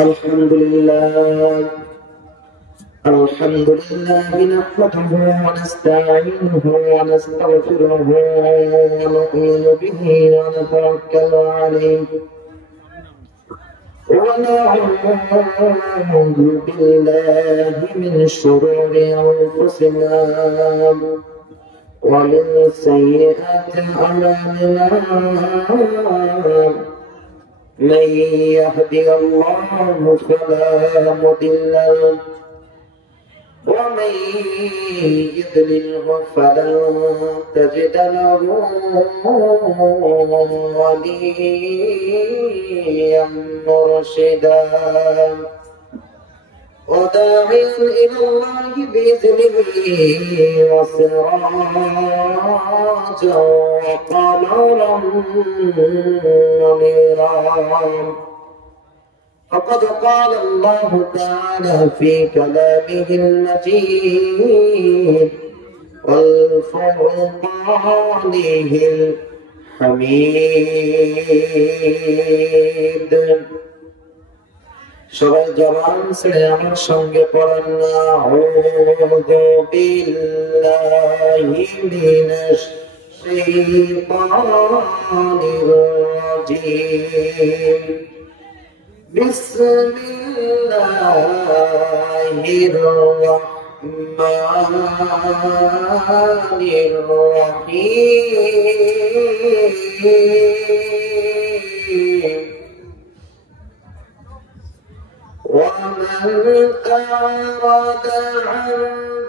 الحمد لله نحمده ونستعينه ونستغفره ونؤمن به ونتوكل عليه ونعوذ بالله من شرور أنفسنا ومن سيئات أعمالنا من يهدي الله فلا مضل له ومن يضلله فلن تجد له وليا مرشدا وداعيا إلى الله بإذنه وسراجا وقمرا منيرا فقد قال الله تعالى في كلامه المجيد والفرقانه الحميد সবাই জবান ছেড়ে আমার সঙ্গে পড়েন না আউযু বিল্লাহি মিনাশ শাইতানির রাজীম বিসমিল্লাহির রাহমানির রহিম ومن أعرض عن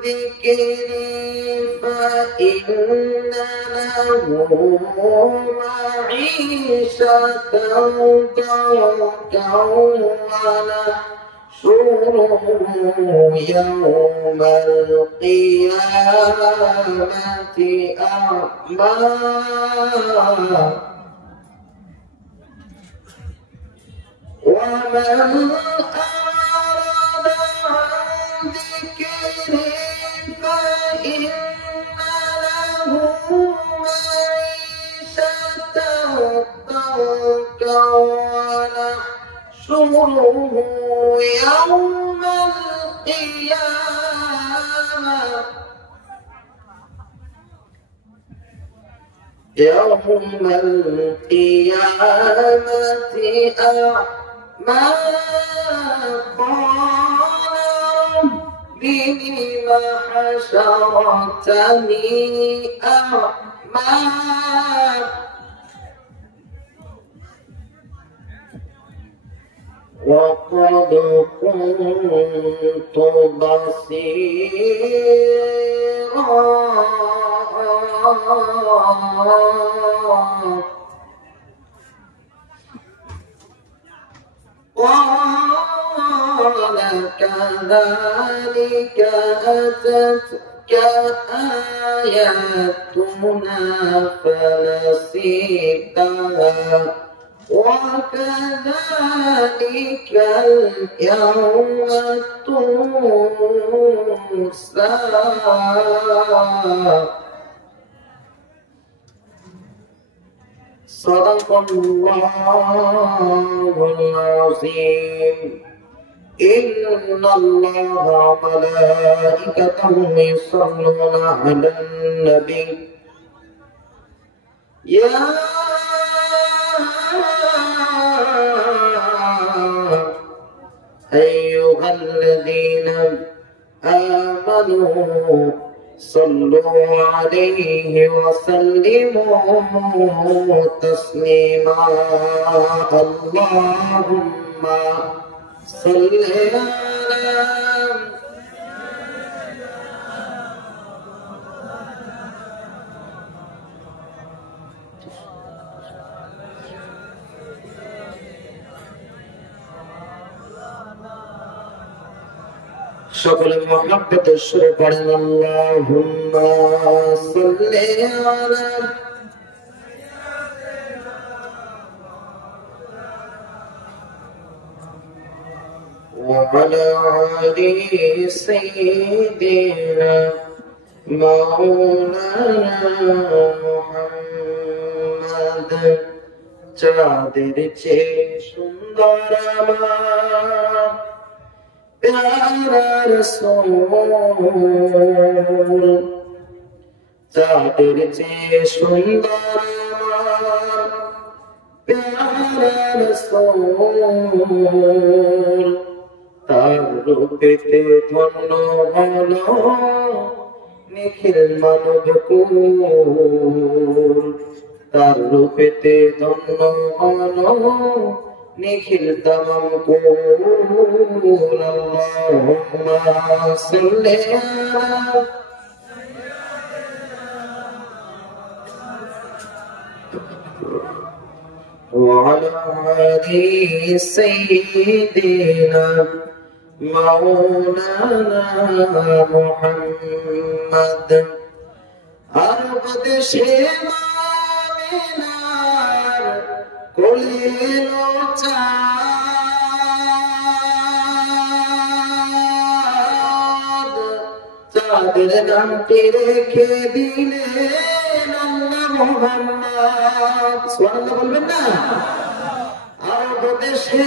ذكري فإن له معيشة ضنكا ونحشره يوم القيامة أعمى ومن أعرض عن ذكري فإن له معيشة ضنكا ونحشره يوم القيامة أعمى قال رب لم حشرتني أعمى وقد كنت بصيرا قال كذلك أتتك آياتنا فنسيتها وكذلك اليوم تنسى صدق الله العظيم إن الله وملائكته يصلون على النبي يا أيها الذين آمنوا صلوا عليه وسلموا تسليما اللهم صل على সকলে মহব্বতের সুরে পড়েন আল্লাহুম্মা সাল্লি আলা وعلى آل سيدنا مولانا محمد চাঁদের চেয়ে সুন্দর আমার প্যারা রাসূল, চাঁদের চেয়ে সুন্দর আমার প্যারা রাসূল, তার রূপেতে ধন্য হলো নিখিল মানব কুল, তার রূপেতে ধন্য হলো নিখিল তামাম কুল। আল্লাহুম্মা সাল্লি আলা وعلى آل سيدنا مولانا محمد। আরব দেশে আমিনার কোলের চাঁদ, চাঁদের নামটি রেখে দিলেন আল্লাহ মুহাম্মদ। সুবহানাল্লাহ বলবেন না? আরব দেশে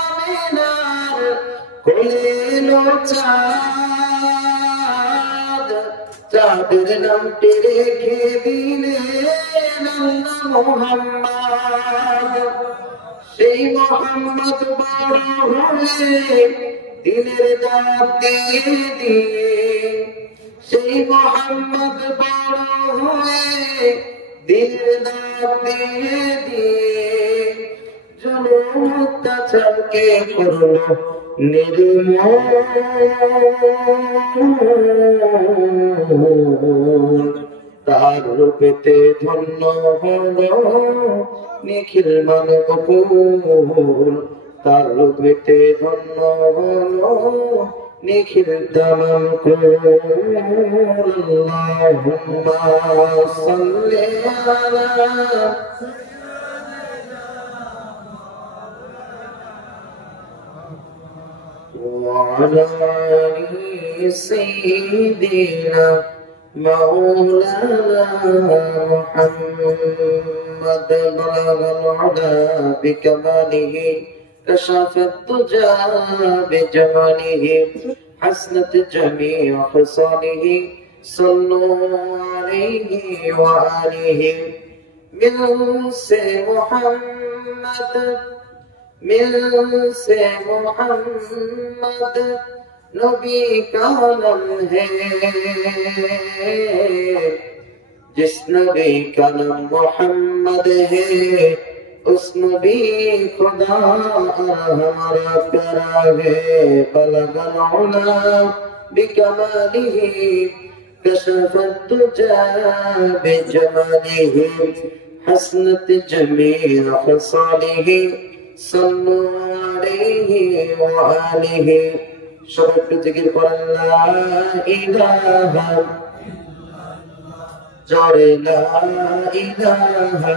আমিনার কোলের চাঁদ, চাঁদের নামটি রেখে দিলেন আল্লাহ মুহাম্মদ। সেই মুহাম্মদ বড় হয়ে দিনের দাওয়াত দিয়ে দিয়ে, সেই মুহাম্মদ বড় হয়ে দিনের দাওয়াত দিয়ে দিয়ে জুলুম অত্যাচারকে করল নির্মূল, তার রূপেতে ধন্য হলো নিখিল মানব কুল, তার রূপেতে ধন্য হলো নিখিল তামাম কুল। আল্লাহুম্মা সাল্লি আলা وعلى آل سيدنا مولانا محمد، بلغ العلا بكماله كشف الدجى بجماله حسنت جميع خصاله صلوا عليه وآله من سے محمد، من سے محمد نبی کا نام ہے، جس نبی کا نام محمد ہے اس نبی خدا ہمارا پیارا ہے۔ بلغ العلا بکمالہ کشف الدجى بجمالہ حسنت جميع خصاله صلوا عليه وآله। সবাই একটু জিকির করেন লা ইলাহা, জোরে লা ইলাহা,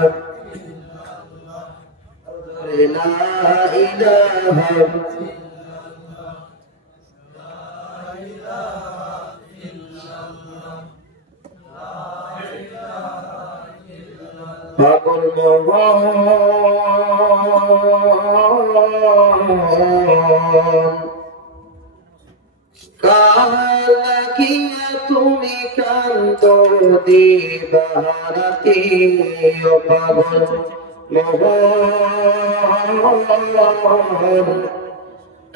জোরে লা ইলাহা, পাগল মোহন কালাকিয়া তুমি কান্দো দিবারাতি, ও পাগল মোহন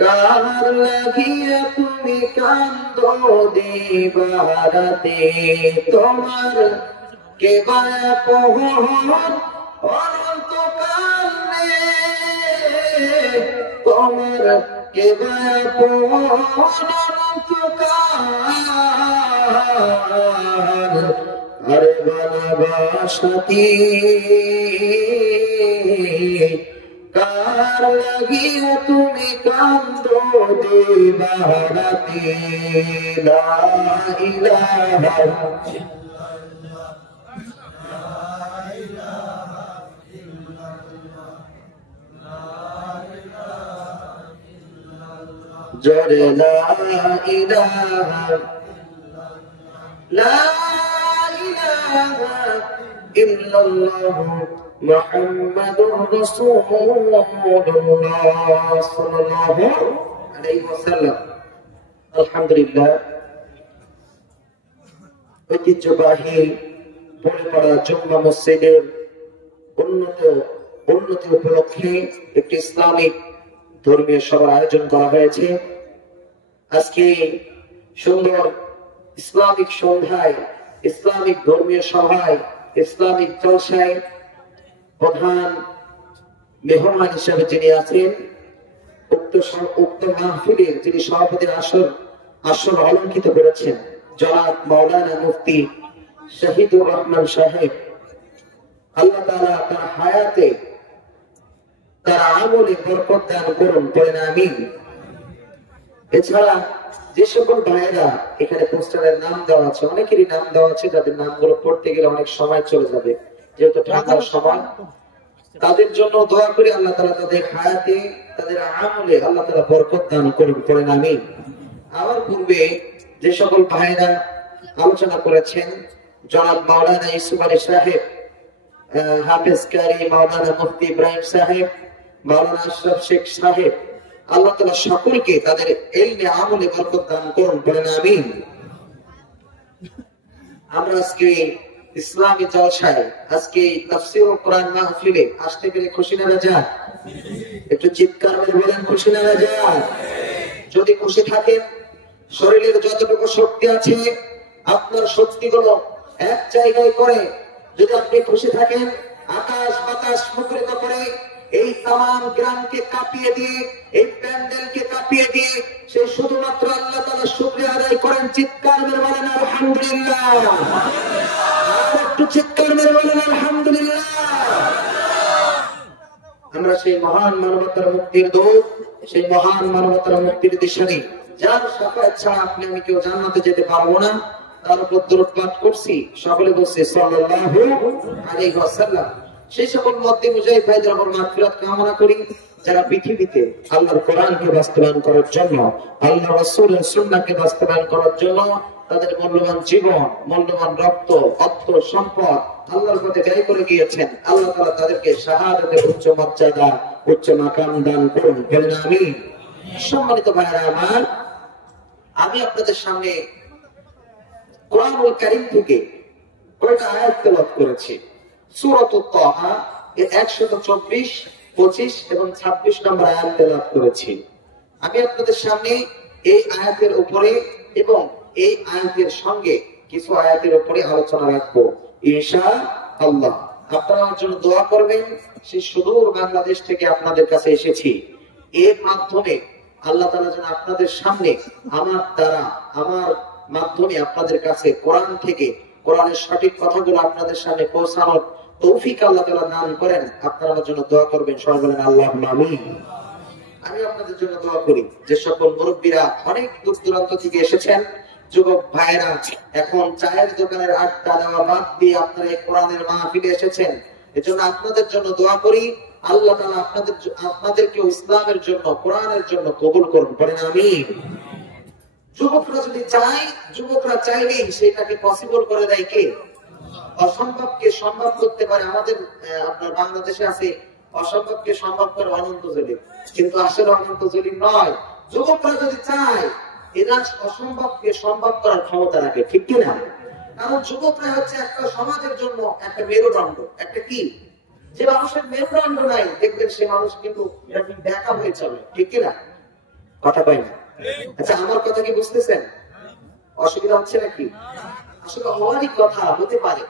কালাকিয়া তুমি কান্দো দিবারাতি, তোমার কে বায়া পহর অনন্তকালে, তোমার কে বায়া পহর অনন্তকাল, আরে ভালোবাসাতি কার লাগিয়া তুমি কান্দো দিবারাতি, লা ইলাহা জোরে লা ইলাহা, লা ইলাহা ইল্লাল্লাহ মুহাম্মাদুর রাসূলুল্লাহ সাল্লাল্লাহু আলাইহি ওয়াসাল্লাম। আলহামদুলিল্লাহ, ঐতিহ্যবাহী পরিপাড়া জুম্মা মসজিদের উন্নতি উপলক্ষে একটি ইসলামিক ধর্মীয় সভার আয়োজন করা হয়েছে। আজকে সুন্দর ইসলামিক সন্ধ্যায়, ইসলামিক ধর্মীয় সভায়, ইসলামিক জলসায় প্রধান মেহমান হিসেবে যিনি আছেন, উক্ত মাহফিলের যিনি সভাপতির আসন অলঙ্কিত করেছেন, জনাব মাওলানা মুফতি শহীদুর রহমান সাহেব। আল্লাহ তাআলা তার হায়াতে, তার আমলে বরকত দান করুন, পড়েন আমিন। এছাড়া যে সকল ভাইয়েরা এখানে পোস্টারের নাম দেওয়া আছে, অনেকেরই নাম দেওয়া আছে, যাদের নামগুলো পড়তে গেলে অনেক সময় চলে যাবে, যেহেতু ঠান্ডার সময়, তাদের জন্য দোয়া করি আল্লাহ তাআলা তাদের হায়াতে, তাদের আমলে আল্লাহ তাআলা বরকত দান করুন, পড়েন আমিন। আমার পূর্বে যে সকল ভাইয়েরা আলোচনা করেছেন, জনাব মাওলানা ইউসুফ আলী সাহেব, হাফেজ কারি মাওলানা মুফতি ইব্রাহিম সাহেব, মাওলানা আশরাফ শেখ সাহেব, আল্লাহ তাআলা সকলকে তাদের ইলমে আমলে বরকত দান করুন, বলেন আমিন। আমরা আজকে ইসলামী জলসায়, আজকে তাফসীরুল কোরআন মাহফিলে আসতে পেরে খুশি না রাজা? একটু চিৎকার করে বলেন খুশি না রাজা? যদি খুশি থাকেন, শরীরের যতটুকু শক্তি আছে আপনার শক্তিগুলো এক জায়গায় করে যদি আপনি খুশি থাকেন, আকাশ বাতাস মুখরিত করে এই তাম গ্রামকে কাঁপিয়ে দিয়ে, এই প্যান্ডেলকে কাঁপিয়ে দিয়ে সে শুধুমাত্র আল্লাহ তাআলা শুকরিয়া আদায় করেন। চিৎকার মেরে বলেন আলহামদুলিল্লাহ। আর একটু চিৎকার মেরে বলেন আলহামদুলিল্লাহ। আমরা সেই মহান মানবতার মুক্তির দূত, সেই মহান মানবতার মুক্তির দিশারি, যার শাফায়াত ছাড়া আপনি আমি কেউ জান্নাতে যেতে পারবো না, তার উপর দরুদ পাঠ করছি, সকলে বলছি সাল্লাল্লাহু আলাইহি ওয়াসাল্লাম। সেই সকল মধ্যে মুজাহিদ ভাইদের উপর মাগফিরাত কামনা করি, যারা পৃথিবীতে আল্লাহর কোরআনকে বাস্তবায়ন করার জন্য, আল্লাহর রাসূলের সুন্নাহকে বাস্তবায়ন করার জন্য তাদের মূল্যবান জীবন, মূল্যবান রক্ত, অর্থ, সম্পদ আল্লাহর পথে ব্যয় করে গিয়েছেন। আল্লাহ তাআলা তাদেরকে শাহাদাতের উচ্চ মর্যাদা, উচ্চ মাকাম দান করুন, বলেন আমিন। সম্মানিত ভাইরা আমার, আমি আপনাদের সামনে কোরআনুল কারীম থেকে কয়েকটা আয়াত তেলাওয়াত করেছি। সূরাতুত তাহা এর 124, 25 এবং 26 নম্বর আয়াত তেলাওয়াত করেছি। আমি আপনাদের সামনে এই আয়াতের উপরে এবং এই আয়াতের সঙ্গে কিছু আয়াতের উপরে আলোচনা রাখবো ইনশাআল্লাহ। আপনারা আমার জন্য দোয়া করবেন। সেই সুদূর বাংলাদেশ থেকে আপনাদের কাছে এসেছি, এর মাধ্যমে আল্লাহ তাআলা যেন আপনাদের সামনে আমার দ্বারা, আমার মাধ্যমে আপনাদের কাছে কোরআন থেকে কোরআনের সঠিক কথাগুলো আপনাদের সামনে পৌঁছানোর তৌফিক আল্লাহ তাআলা দান করেন। আপনারা আমার জন্য দোয়া করবেন, সবাই বলেন আল্লাহুম্মা আমিন। আমি আপনাদের জন্য দোয়া করি, যে সকল মুরব্বীরা অনেক দূর দূরান্ত থেকে এসেছেন, যুবক ভাইয়েরা এখন চায়ের দোকানের আড্ডা দেওয়া বাদ দিয়ে আপনারা এই কোরআনের মাহফিলে এসেছেন, এজন্য আপনাদের জন্য দোয়া করি আল্লাহ তাআলা আপনাদেরকে ইসলামের জন্য, কোরআনের জন্য কবুল করুন, বলেন আমিন। যুবকরা যদি চায়, যুবকরা চাইলেই সেটাকে পসিবল করে দেয় কে? অসম্ভবকে সম্ভব করতে পারে। আমাদের আপনার বাংলাদেশে আছে অসম্ভবকে সম্ভব করে অনন্ত জলিল, কিন্তু আসলে অনন্ত জলিল নয়। যুবকরা যদি চায়, এরা অসম্ভবকে সম্ভব করার ক্ষমতা রাখে, ঠিক কিনা? কারণ যুবকরা হচ্ছে একটা সমাজের জন্য একটা মেরুদণ্ড। একটা কি? যে মানুষের মেরুদণ্ড নাই, দেখবেন সে মানুষ কিন্তু ব্যাকা হয়ে চলে, ঠিক কিনা? কথা কয় না? আচ্ছা, আমার কথা কি বুঝতেছেন? অসুবিধা হচ্ছে নাকি? আসলে হওয়ারই কথা, হতে পারে।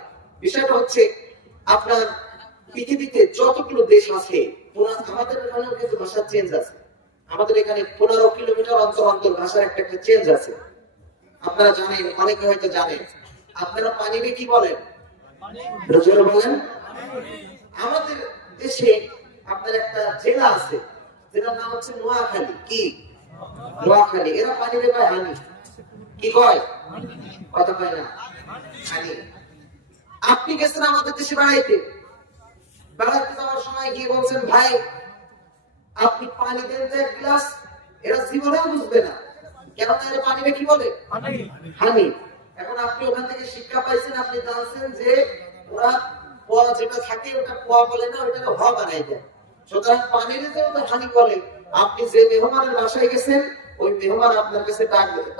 বিষয়টা হচ্ছে আপনার পৃথিবীতে যতগুলো দেশ আছে, আমাদের এখানেও কিন্তু ভাষার চেঞ্জ আছে। আমাদের এখানে 15 কিলোমিটার অন্তর অন্তর ভাষার একটা চেঞ্জ আছে। আপনারা জানেন, অনেকে হয়তো জানেন। আপনারা পানিকে কি বলেন? জোরে বলেন। আমাদের দেশে আপনার একটা জেলা আছে, যেটার নাম হচ্ছে নোয়াখালী। কি? নোয়াখালী। এরা পানিরে কয় হানি। কি কয়? কথা কয় না, হানি। আপনি গেছেন আমাদের দেশে বেড়াইতে, বেড়াইতে যাওয়ার সময় গিয়ে বলছেন, ভাই আপনি পানি দেন তো এক গ্লাস। এরা জীবনেও বুঝবে না, কেন এরা পানিরে কি বলে? হানি। এখন আপনি ওখান থেকে শিক্ষা পাইছেন, আপনি জানছেন যে ওরা পোয়া যেটা থাকে ওটা পোয়া বলে না, ওটাকে হ বানাই দেয়। সুতরাং পানির যে ওটা হানি বলে। আপনি যে মেহমানের বাসায় গেছেন, ওই মেহমান আপনার কাছে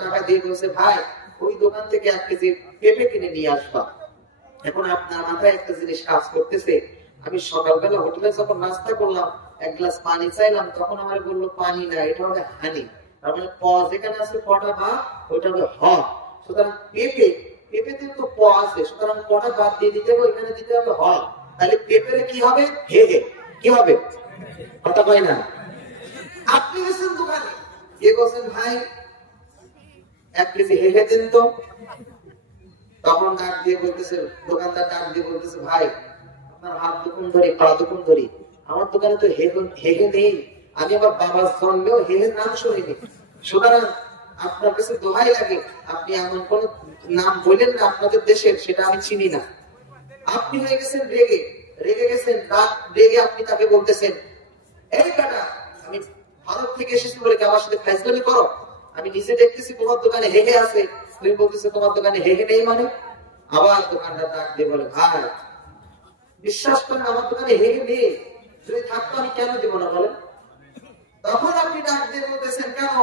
টাকা দিয়ে বলছে, ভাই ওই দোকান থেকে 1 কেজি পেঁপে কিনে নিয়ে আসবা। এখন আপনার মাথায় একটা জিনিস কাজ করতেছে, আমি সকালবেলা হোটেলে যখন নাস্তা করলাম, 1 গ্লাস পানি চাইলাম, তখন আমার বললো পানি না, এটা হবে হানি। তার মানে প যেখানে আছে পটা বা ওইটা হবে হ। সুতরাং পেঁপেতে তো প আছে, সুতরাং পটা বাদ দিয়ে দিতে হবে, ওইখানে দিতে হবে হ। তাহলে পেঁপেরে কি হবে? হে হে। কি হবে? কথা কয় না। আপনি গেছেন দোকানে, কে বলছেন ভাই 1 কেজি হে হে দেন তো। তখন ডাক দিয়ে বলতেছে, দোকানদার ডাক দিয়ে বলতেছে, ভাই আপনার হাত দুকুন ধরি, পা দুকুন ধরি, আমার দোকানে তো হে হে নেই, আমি আমার বাবার জন্মেও হে হে নাম শুনিনি। সুতরাং আপনার কাছে দোহাই লাগে, আপনি এমন কোন নাম বললেন না আপনাদের দেশের, সেটা আমি চিনি না। আপনি হয়ে গেছেন রেগে গেছেন, রেগে আপনি তাকে বলতেছেন, এই কাটা, আমি ভারত থেকে এসেছি বলে কি আমার সাথে ফাইজলামি করো? আমি নিচে দেখতেছি তোমার দোকানে হে হে আছে, তুমি বলতেছো তোমার দোকানে হে হে নেই মানে? আবার দোকানদার ডাক দিয়ে বলে, ভাই বিশ্বাস করেন আমার দোকানে হে হে নেই, যদি থাকতো আমি কেন দেবো না বলেন? তখন আপনি ডাক দিয়ে বলতেছেন, কেন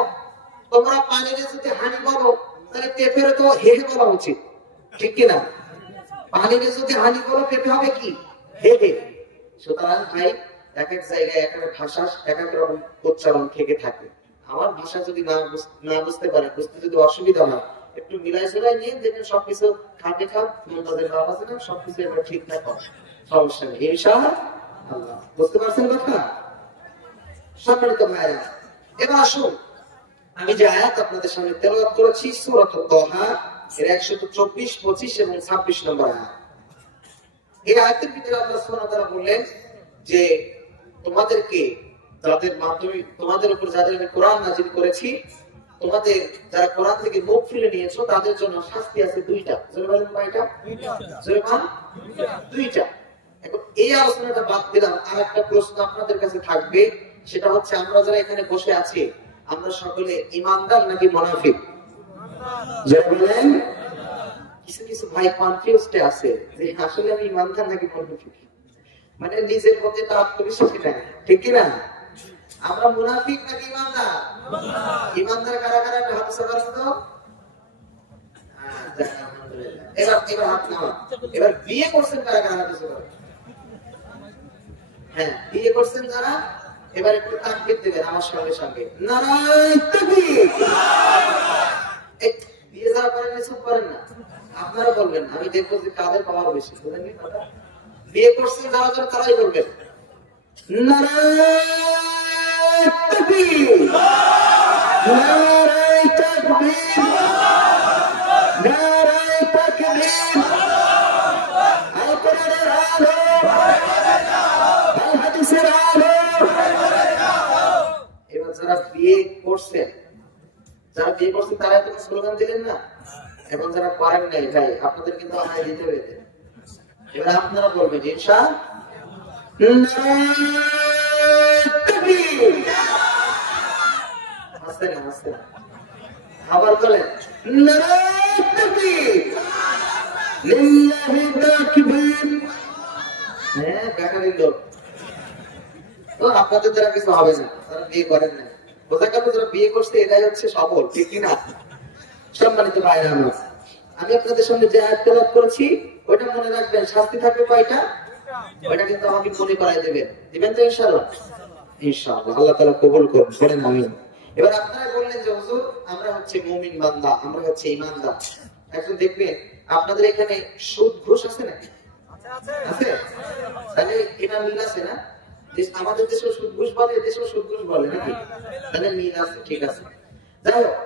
তোমরা পানিতে যদি হানি বলো, তাহলে পেঁপেরও তো হে হে বলা উচিত, ঠিক কিনা? পানিতে যদি হানি বলো, পেঁপে হবে কি? হে হে। সুতরাং ভাই এক এক জায়গায় এক এক ভাষা এক এক রকম উচ্চারণ থেকে থাকে। আমার ভাষা যদি না বুঝতে পারেন, বুঝতে যদি অসুবিধা হয়, একটু মিলাই ঝুলাই নিয়ে দেখেন সবকিছু খাতে খাপ মন্দাদের ভাব আছে না, সবকিছু এবার ঠিকঠাক হবে, সমস্যা নেই ইনশাআল্লাহ। বুঝতে পারছেন কথা? সম্মানিত ভাইরা, এবার আসুন আমি যে আয়াত আপনাদের সামনে তেলাওয়াত করেছি সূরা তাহা এর 124, 25 এবং 26 নম্বর আয়াত। এই আয়াতের ভিতরে আল্লাহ সুবহানাহু ওয়া তাআলা বললেন যে তোমাদেরকে, যাদের মাধ্যমে তোমাদের উপর যাদের আমি কোরআন নাযিল করেছি, তোমাদের যারা কোরআন থেকে মুখ ফিরে নিয়েছো, তাদের জন্য শাস্তি আছে 2টা। জোরে বলেন কয়টা? 2টা। এখন এই আলোচনাটা বাদ দিলাম, আর একটা প্রশ্ন আপনাদের কাছে থাকবে, সেটা হচ্ছে আমরা যারা এখানে বসে আছি, আমরা সকলে ঈমানদার নাকি মুনাফিক? জোরে বলেন। কিছু কিছু ভাই কনফিউজড আছে যে আসলে আমি ঈমানদার নাকি মুনাফিক, মানে নিজের মধ্যে তো আত্মবিশ্বাসী নাই, ঠিক কি না? আমরা মুনাফিক নাকি ঈমানদার? ঈমানদার কারা কারা হাত সাবান তো? এবার হাত নামা। এবার বিয়ে করছেন কারা কারা হাত সাবান? হ্যাঁ, বিয়ে করছেন যারা, এবার একটু তাকবীর দিবেন আমার সঙ্গে সঙ্গে, নারায়ে তাকবীর। বিয়ে যারা করেন চুপ করেন না, আপনারা বলবেন, আমি দেখবো যে কাদের পাওয়ার বেশি। বুঝলেন কথা? বিয়ে করছেন যারা যারা, তারাই বলবেন নারায়ে তাকবীর, নারায়ে তাকবীর, নারায়ে তাকবীর। আল-কোরআনের আলো, আল-হাদিসের আলো। এবার যারা বিয়ে করছেন তারা তো স্লোগান দিলেন না। এখন যারা করেন নাই ভাই, আপনাদের কিন্তু আমায় দিতে হবে। এবার আপনারা বলবেন ইনশাআল্লাহ, হাসতে না। আবার বলেন নারায়ে তাকবীর, লিল্লাহি তাকবীর। হ্যাঁ, বেকারি লোক তো আপনাদের দ্বারা কিছু হবে না, তারা বিয়ে করেন না। বোঝা গেল যারা বিয়ে করছে এটাই হচ্ছে সফল, ঠিক কিনা? সম্মানিত ভাইরা আমার, আমি আপনাদের সামনে যে আয়াত তেলাওয়াত করেছি, ওইটা মনে রাখবেন। শাস্তি থাকবে কয়টা? ওইটা কিন্তু আমাকে মনে করাই দিবেন তো ইনশাআল্লাহ? ইনশাআল্লাহ আল্লাহ তাআলা কবুল করুন, বলেন আমিন। এবার আপনারা বললেন যে হুজুর আমরা হচ্ছে মুমিন বান্দা, আমরা হচ্ছে ঈমানদার। এখন দেখবেন আপনাদের এখানে সুদ ঘুষ আছে নাকি? আছে। তাহলে এটা মিল আছে না? আমাদের দেশেও সুদ ঘুষ বলে, এদেশেও সুদ ঘুষ বলে নাকি? তাহলে মিল আছে, ঠিক আছে। যাই হোক,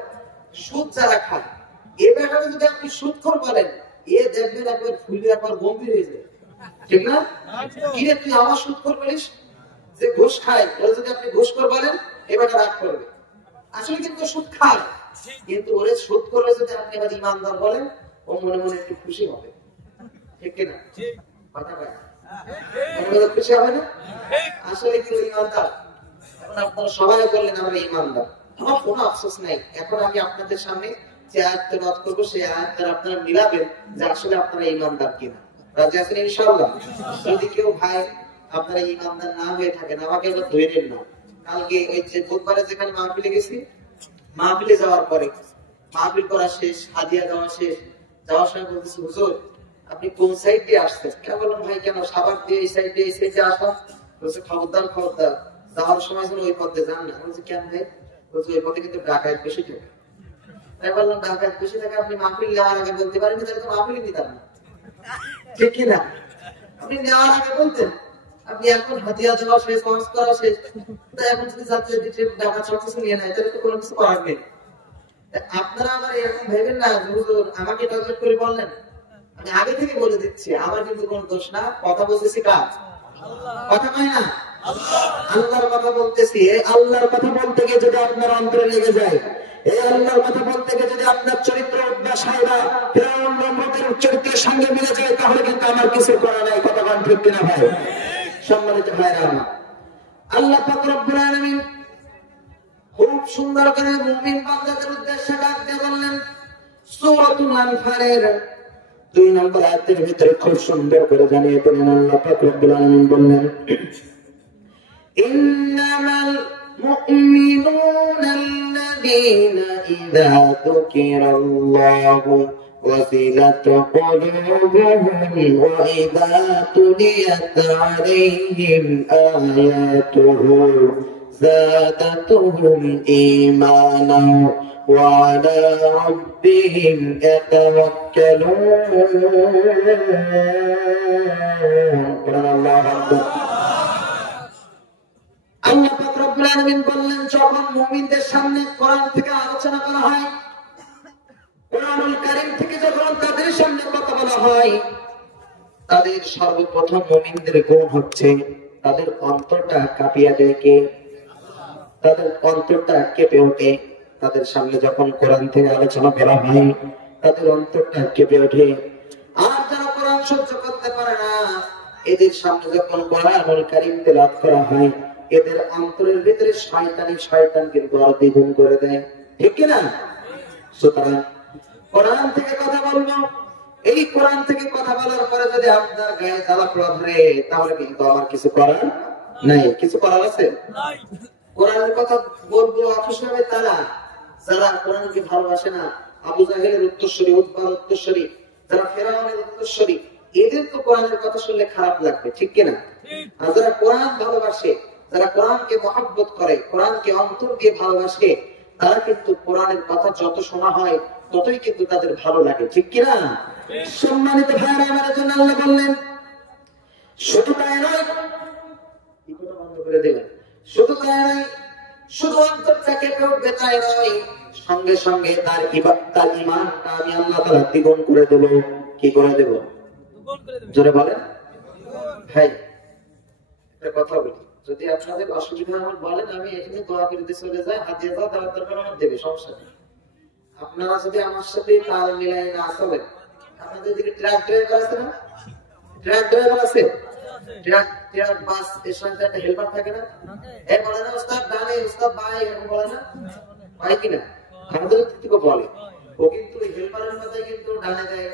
সুদ যারা খায়, এ ব্যাপারে যদি আপনি সুদখোর বলেন, এ দেখবেন একবার ফুলে একবার গম্ভীর হয়ে যায়, ঠিক না? কি রে তুই আমার সুদখোর বলিস? যে ঘুষ খায় ওরা যদি আপনি ঘুষখোর বলেন, এ ব্যাপারে রাগ করবে। আসলে কিন্তু সুদ খায়, কিন্তু ওরে সুদ করলে যদি আপনি এবার ঈমানদার বলেন, ও মনে মনে একটু খুশি হবে, ঠিক কিনা? কথা বলেন, মনে মনে খুশি হবে না? আসলে কি ঈমানদার? এখন আপনারা সবাই বললেন আমরা ঈমানদার, আমার কোনো আফসোস নাই। এখন আমি আপনাদের সামনে যে আয়াত তেলাওয়াত করবো, সেই আয়াত দ্বারা আপনারা মিলাবেন যে আসলে আপনারা ঈমানদার কিনা। রাজি আছেন ইনশাআল্লাহ? যদি কেউ ভাই আপনারা ইমানদার না হয়ে থাকেন আমাকে এবার ধরে নেন না। কালকে ওই যে বুধবারে যেখানে মাহফিলে গেছি, মাহফিলে যাওয়ার পরে মাহফিল করা শেষ, হাদিয়া দেওয়া শেষ, যাওয়ার সময় বলতেছি হুজুর আপনি কোন সাইড দিয়ে আসছেন? কেন বললাম ভাই কেন সাবাক দিয়ে এই সাইড দিয়ে আসলাম। বলছে খবরদার খবরদার যাওয়ার সময় যেন ওই পথে যান না। বলছে কেন ভাই? বলছে ওই পথে কিন্তু ডাকাত বেশি থাকে। তাই বললাম ডাকাত বেশি থাকে আপনি মাহফিল নেওয়ার আগে বলতে পারেন, তাহলে তো মাহফিলই নিতাম না, ঠিক কিনা? আপনি নেওয়ার আগে বলতেন, আপনি এখন হাতিয়া দেওয়া শেষ, সমাজ করা শেষ, তাই এখন যদি যাত্রী ডাকাত সব কিছু নিয়ে নেয় তাহলে তো কোনো কিছু করার নেই। আপনারা আমার এরকম ভেবেন না হুজুর আমাকে টার্গেট করে বললেন। আমি আগে থেকে বলে দিচ্ছি আমার কিন্তু কোনো দোষ না, কথা বলতেছি কার? কথা কয় না আল্লাহর কথা বলতেছি। এই আল্লাহর কথা বলতে গিয়ে যদি আপনার অন্তরে লেগে যায়, এই আল্লাহর কথা বলতে গিয়ে যদি আপনার চরিত্র উদ্বাসায়রা ফিরআউন নমরুদের চরিত্রের সঙ্গে মিলে যায় তাহলে কিন্তু আমার কিছু করা নাই। কথা বলেন ঠিক কিনা ভাই? সম্মানিত ভাইরা আমার, আল্লাহ পাক রব্বুল আলামিন খুব সুন্দর করে মুমিন বান্দাদের উদ্দেশ্যে ডাক দিয়ে বললেন সূরাতুল আনফালের 2 নম্বর আয়াতের ভিতরে খুব সুন্দর করে জানিয়ে দিলেন আল্লাহ পাক রব্বুল আলামিন বললেন ইন্নামাল মুমিনুনা আল্লাযীনা ইযা যুকিরাল্লাহু وَزِلَتْ قُلُوبُهُمْ وَإِذَا تُلِيَتْ عَلَيْهِمْ آيَاتُهُ زَادَتْهُمْ إِيمَانًا وَعَلَى رَبِّهِمْ يَتَوَكَّلُونَ الله أكبر আল্লাহ পাক রব্বুল আলামিন বললেন যখন মুমিনদের সামনে কোরআন থেকে আলোচনা করা হয়, কোরআনুল কারীম থেকে যখন তাদের সামনে কথা বলা হয়, তাদের সর্বপ্রথম মুমিনদের গুণ হচ্ছে তাদের অন্তরটা কাঁপিয়ে দেয় কে? তাদের অন্তরটা কেঁপে ওঠে। তাদের সামনে যখন কোরআন থেকে আলোচনা করা হয় তাদের অন্তরটা কেঁপে ওঠে। আর যারা কোরআন সহ্য করতে পারে না, এদের সামনে যখন কোরআনুল কারীম তেলাওয়াত করা হয় এদের অন্তরের ভিতরে শয়তান কিন্তু আরো দ্বিগুণ করে দেয়, ঠিক কিনা? সুতরাং কোরআন থেকে কথা বলবো, এই কোরআন থেকে কথা বলার পরে যদি আপনার গায়ে জ্বালা পোড়া ধরে তাহলে কিন্তু আমার কিছু করার নাই। কিছু করার আছে? কোরআনের কথা বলবো অফিস হবে তারা যারা কোরআনকে ভালোবাসে না, আবু জাহেলের উত্তরসূরি, উতবার উত্তরসূরি, যারা ফেরাউনের উত্তরসূরি, এদের তো কোরআনের কথা শুনলে খারাপ লাগবে, ঠিক কিনা? আর যারা কোরআন ভালোবাসে, যারা কোরআনকে মহব্বত করে, কোরআনকে অন্তর দিয়ে ভালোবাসে, তারা কিন্তু কোরআনের কথা যত শোনা হয় ততই কিন্তু তাদের ভালো লাগে, ঠিক কিনা? সম্মানিত ভাইরা আমার জন্য আল্লাহ বললেন শুধু তাই নয়, কি কথা বন্ধ করে দিলেন, শুধু তাই নয়, শুধু অন্তরটাকে উঠবে তাই নয়, সঙ্গে সঙ্গে তার ঈমানটা আমি আল্লাহ তাআলা দ্বিগুণ করে দেব। কি করে দেব? জোরে বলেন ভাই। একটা কথা বলি, যদি আপনাদের অসুবিধা হয় বলেন, আমি এখানে দোয়া করে দিয়ে চলে যাই, হাদিয়া দাও, দেওয়ার দরকার আমার দেবে, সমস্যা নেই। আপনারা যদি আমার সাথে তাল মিলাই না চলেন, আপনাদের দিকে ট্রাক ড্রাইভার আছে না? ট্রাক ড্রাইভার আছে, ট্রাক বাস এর সঙ্গে একটা হেল্পার থাকে না? এর বলে না উস্তাদ ডানে, উস্তাদ বাঁয়ে, এরকম বলে না? পাই কিনা? আমাদের থেকে বলে। ও কিন্তু হেল্পারের মাথায় কিন্তু ডানে দেয়,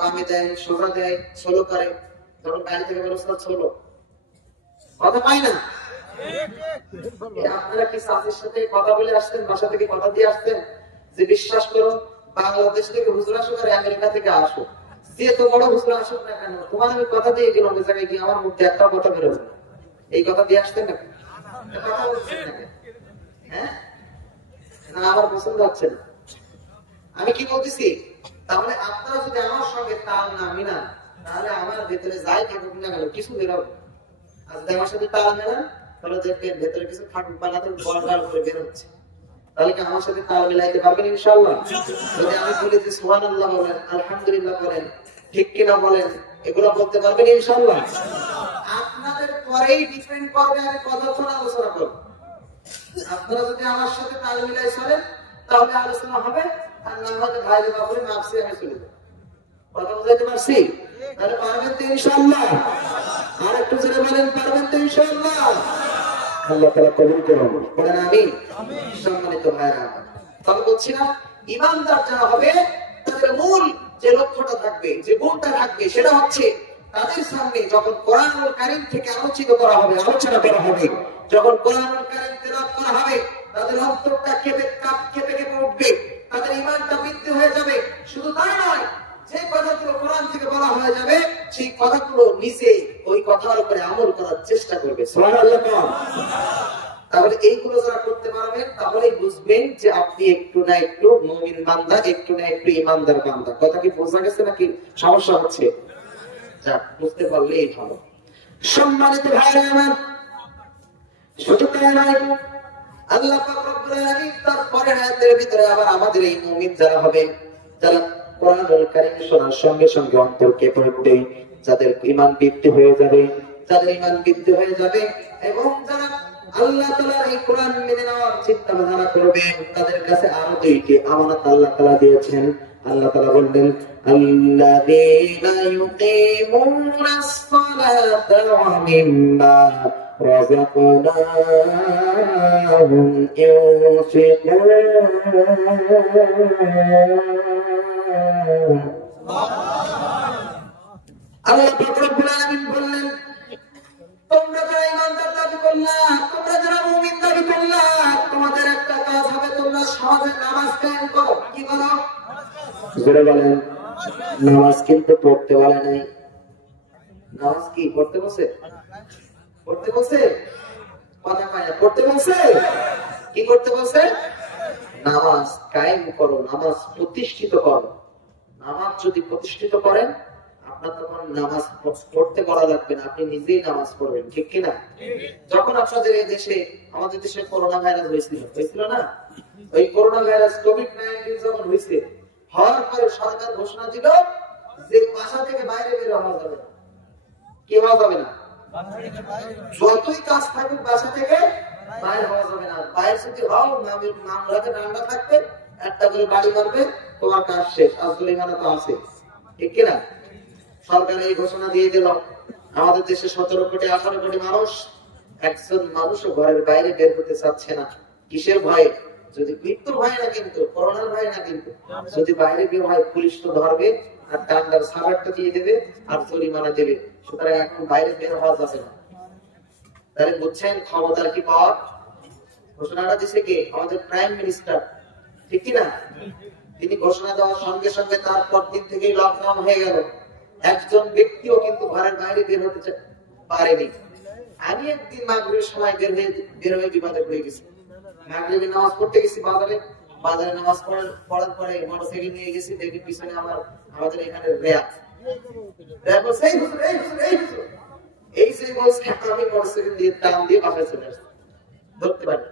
বামে দেয়, সোজা দেয়, সোলো করে। তখন গাড়ি থেকে বলে উস্তাদ সোলো, কথা পাই না? আপনারা কি সাথের সাথে কথা বলে আসতেন, বাসা থেকে কথা দিয়ে আসতেন যে বিশ্বাস করো বাংলাদেশ থেকে হুজুর আসুক আর আমেরিকা থেকে আসুক, যে তো বড় হুজুর আসুক না কেন, তোমার আমি কথা দিয়ে গেলাম ওই জায়গায় গিয়ে আমার মধ্যে একটা কথা বেরোবে না, এই কথা দিয়ে আসতেন না? কথা বলছেন না? হ্যাঁ না, আমার পছন্দ হচ্ছে না। আমি কি বলতেছি, তাহলে আপনারা যদি আমার সঙ্গে তাল না মিলান তাহলে আমার ভেতরে যাই থাকুক না কেন কিছু বেরোবে। আর যদি আমার সাথে তাল মেলান তাহলে দেখবেন ভেতরে কিছু থাকুক বানাতে বড় করে বের হচ্ছে। তাহলে কি আমার সাথে তাল মিলাইতে পারবেন ইনশাআল্লাহ? যদি আমি বলি যে সুবহানাল্লাহ বলেন, আলহামদুলিল্লাহ বলেন, ঠিক কিনা বলেন, এগুলো বলতে পারবেন ইনশাআল্লাহ? আপনাদের পরেই ডিপেন্ড করবে আমি কতক্ষণ আলোচনা করব। আপনারা যদি আমার সাথে তাল মিলাই চলেন তাহলে আলোচনা হবে, আর না হলে ভাইরে বাবুরে মাপসি আমি চলে যাব। কথা বুঝাইতে পারছি? তাহলে পারবেন তো ইনশাআল্লাহ? আর একটু জোরে বলেন, পারবেন তো ইনশাআল্লাহ? আল্লাহ তাআলা কবুল করুন, বলেন আমিন। সম্মানিত ভাইরা, তবে বলছিলাম ঈমানদার যারা হবে তাদের মূল যে লক্ষ্যটা থাকবে, যে গুণটা থাকবে, সেটা হচ্ছে তাদের সামনে যখন কোরআনুল কারীম থেকে আলোচনা করা হবে, যখন কোরআনুল কারীম তেলাওয়াত করা হবে, তাদের অন্তরটা কেঁপে কেঁপে উঠবে, তাদের ঈমানটা বৃদ্ধি হয়ে যাবে। শুধু তাই নয়, যে কথাগুলো কোরআন থেকে বলা হয়ে যাবে, সেই কথাগুলো নিজে ওই কথার উপরে আমল করার চেষ্টা করবে। সুবহানাল্লাহ। তাহলে এইগুলো যারা করতে পারবেন, তাহলেই বুঝবেন যে আপনি একটু না একটু মুমিন বান্দা, একটু না একটু ঈমানদার বান্দা। কথা কি বোঝা গেছে নাকি সমস্যা হচ্ছে? যাক, বুঝতে পারলেই ভালো। সম্মানিত ভাইরা আমার, শুধু তাই নয়, আল্লাহ পাক রব্বুল আলামিন তার পরের আয়াতের ভিতরে আবার আমাদের এই মুমিন যারা হবে, যারা কোরআনুল কারীম শোনার সঙ্গে সঙ্গে অন্তর কেঁপে উঠবে, যাদের ঈমান বৃদ্ধি হয়ে যাবে, এবং যারা আল্লাহ তাআলার এই কোরআন মেনে নেওয়ার চিন্তা ভাবনা করবেন, তাদের কাছে আরো দুইটি আমানত আল্লাহ তাআলা দিয়েছেন। আল্লাহ তাআলা বললেন, আল্লাযীনা ইউকিমুনাস সালাতা ওয়া মিম্মা রাযাকনাহুম ইউনফিকুন। আল্লাহ পাক রব্বুল আলামিন বললেন, তোমরা যারা ঈমানদার দাবি করলা, তোমরা যারা মুমিন দাবি করলা, তোমাদের একটা কাজ হবে, তোমরা সমাজে নামাজ কায়েম করো। কি করো? জোরে বলেন। নামাজ কিন্তু পড়তে বলে নাই। নামাজ কি পড়তে বলছে? পড়তে বলছে? কথা কয় না। পড়তে বলছে? কি করতে বলছে? নামাজ কায়েম করো, নামাজ প্রতিষ্ঠিত করো। নামাজ যদি প্রতিষ্ঠিত করেন, আপনার তখন নামাজ পড়তে বলা লাগবে না, আপনি নিজেই নামাজ পড়বেন। ঠিক কিনা? যখন আপনাদের এই দেশে, আমাদের দেশে করোনা ভাইরাস হয়েছিল না, ওই করোনা ভাইরাস কোভিড-19 যখন হয়েছে, হওয়ার পরে সরকার ঘোষণা দিল যে বাসা থেকে বাইরে বের হওয়া যাবে না। কি হওয়া যাবে না? যতই কাজ থাকুক বাসা থেকে বাইরে হওয়া যাবে না। বাইরে যদি হও, মামলাতে ডান্ডা থাকবে, একটা করে বাড়ি মারবে, তোমার কাজ শেষ। আসলে এখানে তো আছে। ঠিক কিনা? সরকার এই ঘোষণা দিয়ে দিল। আমাদের দেশে 17 কোটি 18 কোটি মানুষ, একজন মানুষও ঘরের বাইরে বের হতে চাচ্ছে না। কিসের ভয়ে? যদি মৃত্যুর ভয় না, কিন্তু করোনার ভয় না, কিন্তু যদি বাইরে বের হয় পুলিশ তো ধরবে, আর ডান্ডার সাবারটা দিয়ে দেবে, আর জরিমানা দেবে। সুতরাং এখন বাইরে বের হওয়া যাবে না। তাহলে বুঝছেন ক্ষমতার কি পাওয়ার? ঘোষণাটা দিছে কে? আমাদের প্রাইম মিনিস্টার। ঠিক কিনা? তিনি ঘোষণা দেওয়ার সঙ্গে সঙ্গে তার পরদিন থেকেই লকডাউন হয়ে গেল। একজন ব্যক্তিও কিন্তু ঘরের বাইরে বের হতে পারেনি। আমি একদিন মাগরিবের সময় বের হয়ে বিপদে পড়ে গেছি। মাগরিবের নামাজ পড়তে গেছি বাজারে নামাজ পড়ার পরে মোটরসাইকেল নিয়ে গেছি, দেখি পিছনে আমাদের এখানে র্যাব বলছে, এই সেই বলছে, আমি মোটরসাইকেল দিয়ে টান দিয়ে বাসায় চলে আসছি। ধরতে পারি,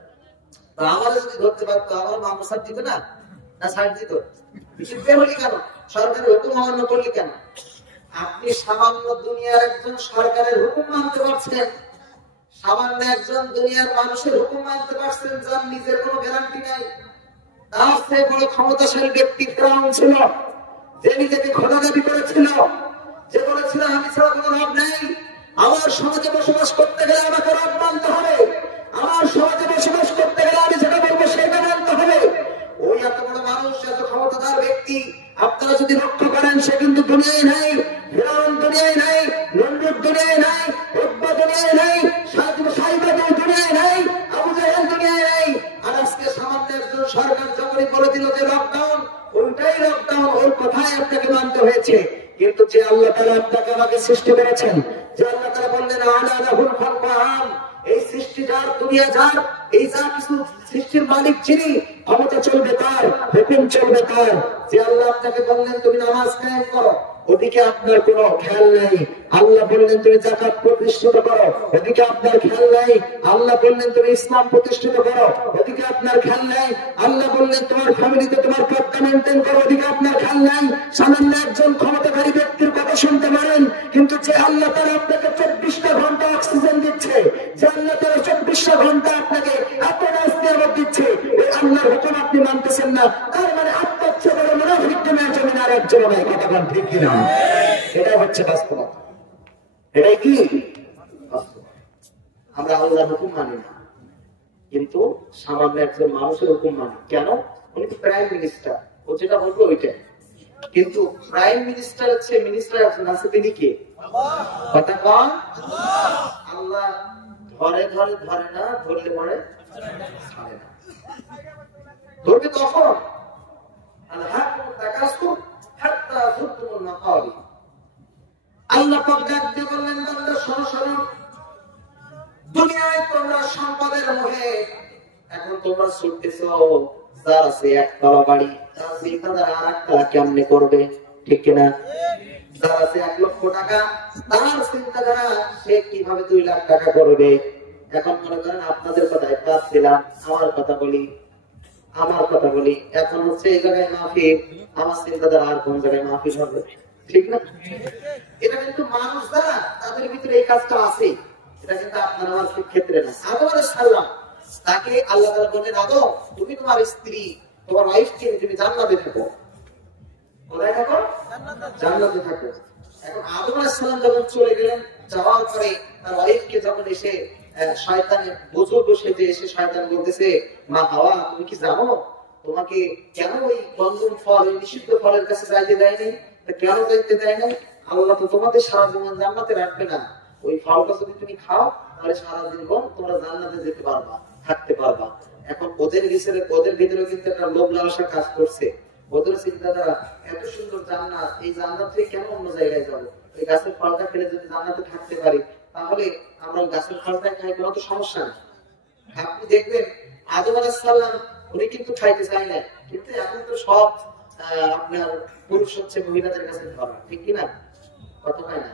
আমাদের যদি ধরতে পারতো, আমার মামলা ছাড় দিত না ছাড় দিত? বের হলি কেন? সরকারের হুকুম অমান্য করলি কেন? আপনি সামান্য দুনিয়ার একজন সরকারের হুকুম মানতে পারছেন, সামান্য একজন দুনিয়ার মানুষের হুকুম মানতে পারছেন, যার নিজের কোনো গ্যারান্টি নাই। তার চেয়ে বড় ক্ষমতাশালী ব্যক্তি ফিরআউন ছিল, যে নিজেকে খোদা দাবি করেছিল, যে বলেছিল আমি ছাড়া কোনো রব নেই। আমার সমাজে বসবাস করতে গেলে আমাকে রব মানতে হবে, আমার সমাজে বসবাস করতে গেলে আমি যেটা বলবো সেটা মানতে হবে। ওই এত বড় মানুষ, এত ক্ষমতাধর ব্যক্তি আপনারা যদি লক্ষ্য করেন, সে কিন্তু দুনিয়ায় নাই, ফিরআউন দুনিয়ায় নাই, নমরুদ দুনিয়ায় নাই, উতবা দুনিয়ায় নাই, সাইবা দুনিয়ায় নাই, আবু জাহেল দুনিয়ায় নাই। আর আজকে সামান্য একজন সরকার যখনই বলে দিল যে লকডাউন, ওইটাই লকডাউন, ওই কথাই আপনাকে মানতে হয়েছে। কিন্তু যে আল্লাহ তাআলা আপনাকে আমাকে সৃষ্টি করেছেন, যে আল্লাহ তাআলা বললেন আলা লাহুল খালকু আম, এই সৃষ্টি যার, দুনিয়া যার, এই যা কিছু সৃষ্টির মালিক যিনি, ক্ষমতা চলবে তার, হুকুম চলবে তার। যে আল্লাহ আপনাকে বললেন তুমি নামাজ কায়েম করো, ওদিকে আপনার কোনো খেয়াল নাই। আল্লাহ বললেন তুমি যাকাত প্রতিষ্ঠিত করো, ওদিকে আপনার খেয়াল নাই। আল্লাহ বললেন তুমি ইসলাম প্রতিষ্ঠিত করো, ওদিকে আপনার খেয়াল নাই। আল্লাহ বললেন তোমার ফ্যামিলিতে তোমার পর্দা মেনটেন করো, ওদিকে আপনার খেয়াল নাই। সামান্য একজন ক্ষমতাধারী ব্যক্তির কথা শুনতে পারেন, কিন্তু যে আল্লাহ তাআলা আপনাকে 24টা ঘন্টা অক্সিজেন দিচ্ছে, যে আল্লাহ তাআলা 24টা ঘন্টা আপনাকে এত নিয়ামত দিচ্ছে, এই আল্লাহর হুকুম আপনি মানতেছেন না, তার মানে আপনার চেয়ে বড় মুনাফিক দুনিয়ার জমিনে আর একজন নাই। কথা বলেন ঠিক কিনা? এটাই হচ্ছে বাস্তবতা। এটাই কি বাস্তবতা? আমরা আল্লাহর হুকুম মানি না, কিন্তু সামান্য একজন মানুষের হুকুম মানি। কেন? উনি তো প্রাইম মিনিস্টার, ও যেটা বলবে ওইটাই। কিন্তু প্রাইম মিনিস্টার হচ্ছে মিনিস্টার আছে তিনি কে? কথা কন। আল্লাহ ধরে ধরে ধরে না, ধরলে পরে ছাড়ে না। ধরবে তখন আল্লাহ পাক ডাক দিয়ে বললেন, বান্দা শোনো শোনো, দুনিয়ায় তোমরা সম্পদের মোহে এখন তোমরা ছুটতেছো, যার আছে একতলা বাড়ি তার চিন্তা আর একতলা কেমনে করবে, ঠিক কিনা? যার আছে 1 লক্ষ টাকা তার চিন্তাধারা সে কিভাবে 2 লাখ টাকা করবে। এখন মনে করেন আপনাদের কথায় বাদ দিলাম, আমার কথা বলি, এখন হচ্ছে এই জায়গায় মাহফিল, আমার চিন্তাধারা আর কোন জায়গায় মাহফিল হবে, ঠিক না? এটা কিন্তু মানুষ দ্বারা তাদের ভিতরে এই কাজটা আছে, এটা কিন্তু আপনার আমার ক্ষেত্রে না। আদম আলাইহিস সালাম তাকে আল্লাহ তাআলা বলেন, আদম তুমি তোমার স্ত্রী তোমার ওয়াইফকে তুমি জান্নাতে থাকো। কোথায় থাকো? জান্নাতে থাকো। এখন আদম আলাইহিস সালাম যখন চলে গেলেন, যাওয়ার পরে তার ওয়াইফকে যখন এসে শয়তানের বুজুর্গ সেজে এসে শয়তান বলতেছে, মা হাওয়া তুমি কি জানো তোমাকে কেন ওই বন্ধন ফল, ওই নিষিদ্ধ ফলের কাছে যাইতে দেয়নি? কেন যাইতে দেয় না? আল্লাহ তো তোমাদের সারা জীবন জান্নাতে রাখবে না, ওই ফলটা যদি তুমি খাও তাহলে সারা জীবন তোমরা জান্নাতে যেতে পারবা, থাকতে পারবা। এখন ওদের ভিতরে কিন্তু একটা লোভ লালসা কাজ করছে। ওদের চিন্তাধারা এত সুন্দর জান্নাত, এই জান্নাত থেকে কেন অন্য জায়গায় যাবো? এই গাছের ফলটা খেলে যদি জান্নাতে থাকতে পারি তাহলে আমরা গাছের ফলটা খাই, কোনো তো সমস্যা নেই। আপনি দেখবেন আদম আলাইহিস সালাম উনি কিন্তু খাইতে চায় না, কিন্তু এখন তো সব আপনার পুরুষ হচ্ছে মহিলাদের কাছে ধরা, ঠিক কিনা? কথা হয় না?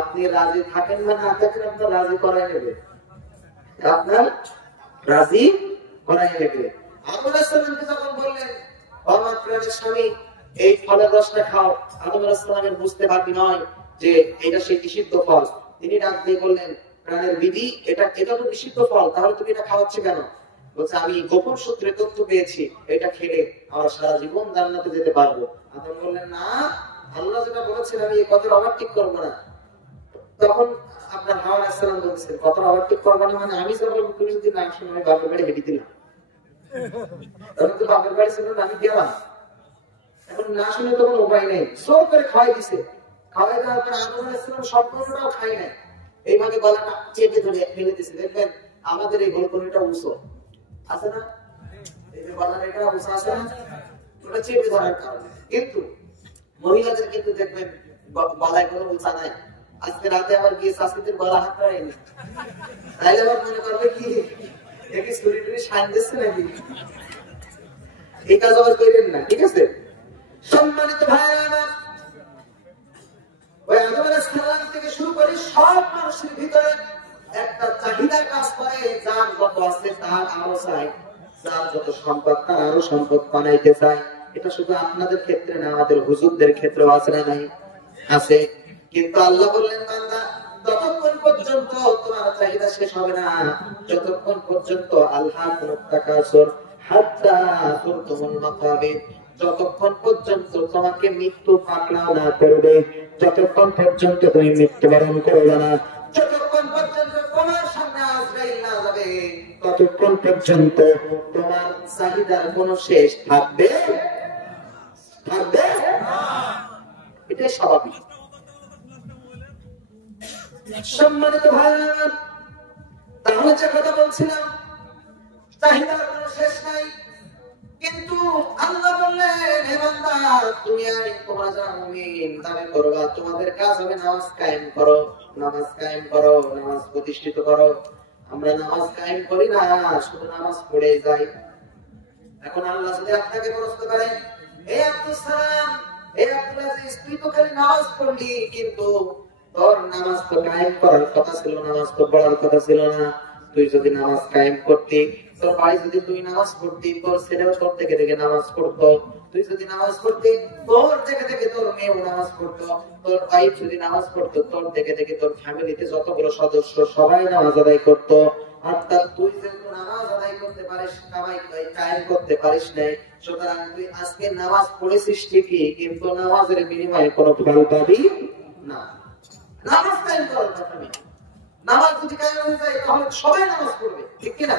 আপনি রাজি থাকেন না না থাকেন, আপনার রাজি করাই নেবে, আপনার রাজি করাই নেবে। আদম আলাইহিস সালামকে যখন বললেন, আমার প্রাণের স্বামী এই ফলের রসটা খাও, আদম আলাইহিস সালামের বুঝতে বাকি নয় যে এটা সেই নিষিদ্ধ ফল। তিনি ডাক দিয়ে বললেন, প্রাণের বিধি, এটা তো নিষিদ্ধ ফল, তাহলে তুমি এটা খাওয়াচ্ছ কেন? বলছে, আমি গোপন সূত্রে তথ্য পেয়েছি, এটা খেলে আমরা সারা জীবন জান্নাতে যেতে পারবো। আদম বললেন, না, আল্লাহ যেটা বলেছেন আমি এই কথার ওভারটেক করবো না। তখন আপনার হাওয়া আলাইহিস সালাম বলছেন, কথার ওভারটেক করবো না মানে আমি যা বলবো তুমি যদি না শুনো আমি বাপের বাড়ি হেঁটে দিলাম। তখন তো বাপের বাড়ি ছিল আমি গেলাম, এখন না শুনে তো কোনো উপায় নেই, সব করে খাওয়াই দিছে। খাওয়াই দেওয়ার পর আদম আলাইহিস সালাম সম্পূর্ণটাও খাই নাই, এইভাবে গলাটা চেপে ধরে ফেলে দিছে। দেখবেন আমাদের এই গোলকনিটা উঁচু আছে না, এই যে গলার এটা উঁচু আছে না, ওটা চেপে ধরার কারণে। কিন্তু মহিলাদের কিন্তু দেখবেন গলায় কোনো উঁচা নাই। আজকে রাতে আবার গিয়ে শাশুদের গলা হাত পাড়াইনি, তাইলে আবার মনে করবে কি দেখি শরীর টুরি সাইন দিচ্ছে নাকি, এই কাজ আবার করেন না, ঠিক আছে? সম্মানিত ভাইরা, ওই আদম আলাইহিস সালাম থেকে শুরু করে সব মানুষের ভিতরে একটা চাহিদা কাজ করে, যার যত আছে তার আরো চাই, যার যত সম্পদ তার আরো সম্পদ বানাইতে চায়। এটা শুধু আপনাদের ক্ষেত্রে না, আমাদের হুজুরদের ক্ষেত্রেও আছে না? নাই, আছে। কিন্তু আল্লাহ বললেন, বান্দা ততক্ষণ পর্যন্ত তোমার চাহিদা শেষ হবে না, যতক্ষণ পর্যন্ত আল্লাহুল তাকাসুর হাত্তা যুরতুমুল মাকাবির, যতক্ষণ পর্যন্ত তোমাকে মৃত্যু পাকড়াও না করবে, যতক্ষণ পর্যন্ত তুমি মৃত্যুবরণ করবে না, যতক্ষণ পর্যন্ত তোমার সামনে আজরাইল না যাবে, ততক্ষণ পর্যন্ত তোমার চাহিদার কোনো শেষ থাকবে না। এটাই স্বাভাবিক। সম্মানিত ভাইরা, তাহলে যে কথা বলছিলাম, চাহিদার কোনো শেষ নাই। কিন্তু আল্লাহ বললেন, হে বান্দা, তুমি আর তোমরা যারা মুমিন দাবি করবা তোমাদের কাজ হবে নামাজ কায়েম করো, নামাজ কায়েম করো, নামাজ প্রতিষ্ঠিত করো। আমরা নামাজ কায়েম করি না, শুধু নামাজ পড়ে যাই। এখন আল্লাহ যদি আপনাকে প্রশ্ন করে, হে আব্দুল সালাম, হে আব্দুল আজিজ, তুই তো খালি নামাজ পড়লি, কিন্তু তোর নামাজ তো কায়েম করার কথা ছিল, নামাজ তো পড়ার কথা ছিল না। তুই যদি নামাজ কায়েম করতি, তোর ভাই যদি তুই নামাজ পড়তি, তোর ছেলেও তোর দেখে দেখে নামাজ পড়তো। তুই যদি নামাজ পড়তি, তোর দেখে দেখে তোর মেয়েও নামাজ পড়তো। তোর ভাই যদি নামাজ পড়তো, তোর দেখে দেখে তোর ফ্যামিলিতে যতগুলো সদস্য সবাই নামাজ আদায় করতো। অর্থাৎ তুই যেহেতু নামাজ আদায় করতে পারিস, কায়েম করতে পারিস নাই, সুতরাং তুই আজকে নামাজ পড়েছিস ঠিকই, কিন্তু নামাজের বিনিময়ে কোনো ফল পাবি না। নামাজ কায়েম করার কথা নেই। নামাজ যদি কায়েম হয়ে যায় তাহলে সবাই নামাজ পড়বে, ঠিক কিনা?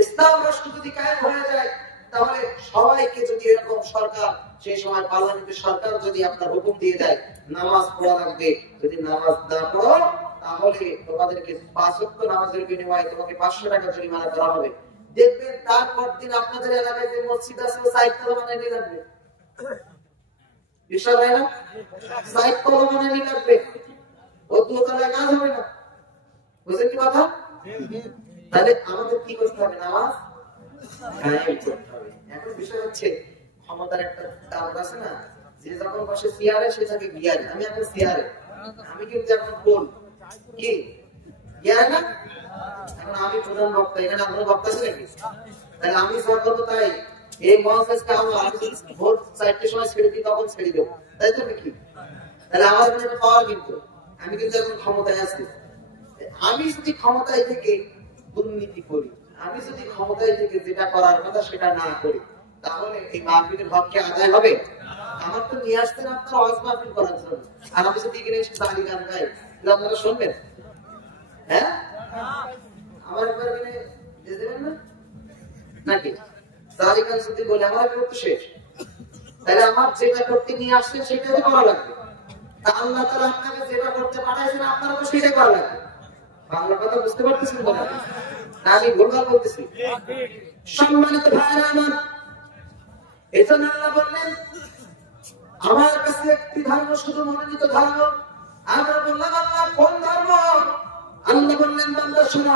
ইসলাম রাষ্ট্র যদি কায়েম হয়ে যায় তাহলে সবাইকে যদি এরকম সরকার সেই সময় পার্লামেন্টের সরকার যদি আপনার হুকুম দিয়ে দেয় নামাজ পড়া লাগবে, যদি নামাজ না পড়ো তাহলে তোমাদেরকে 5 ওয়াক্ত নামাজের বিনিময়ে তোমাকে 500 টাকা জরিমানা করা হবে, দেখবেন তারপর দিন আপনাদের এলাকায় যে মসজিদ আছে ও সাইকেল বানায় নিয়ে লাগবে। বিশ্বাস হয় না? সাইকেল বানায় নিয়ে লাগবে, ও দোতলায় কাজ হবে না। বুঝলেন কি কথা? তাহলে আমাদের কি করতে হবে? নামাজ কায়েম করতে হবে। এখন বিষয় হচ্ছে ক্ষমতার একটা দাম আছে না, যে যখন বসে চেয়ারে সে থাকে গিয়ারে। আমি এখন চেয়ারে, আমি কিন্তু এখন বল কি গিয়ারে না, এখন আমি প্রধান বক্তা, এখানে আপনার বক্তা আছে নাকি? তাহলে আমি যা করবো তাই, এই মহাসেসকে আমি ভোট 4টের সময় ছেড়ে দিই, তখন ছেড়ে দেবো, তাই তো নাকি? তাহলে আমার এখানে পাওয়ার, কিন্তু আমি কিন্তু এখন ক্ষমতায় আছি। আমি যদি ক্ষমতায় থেকে দুর্নীতি করি, আমি যদি ক্ষমতায় থেকে যেটা করার কথা সেটা না করি, তাহলে এই মাহফিলের হককে আদায় হবে? আমার তো নিয়ে আসতেন আপনারা ওয়াজ মাহফিল করার জন্য, আর আমি যদি এখানে এসে দাঁড়ি গান গাই, তাহলে আপনারা শুনবেন? হ্যাঁ, আমার একবার এখানে দিয়ে দেবেন না নাকি? দাঁড়ি গান যদি বলে আমার করতে শেষ, তাহলে আমার যেটা করতে নিয়ে আসছেন সেটাই করা লাগবে। আল্লাহ তাআলা আপনাকে যেটা করতে পাঠাইছেন আপনারা তো সেটাই করা লাগবে। বাংলা কথা বুঝতে পারতেছেন বলে না আমি ভুলভাল বলতেছি? সম্মানিত ভাইরা আমার, এজন্য আল্লাহ বললেন আমার কাছে একটি ধর্ম শুধু মনোনীত ধর্ম। আমরা বললাম আল্লাহ কোন ধর্ম? আল্লাহ বললেন বান্দা শোনো,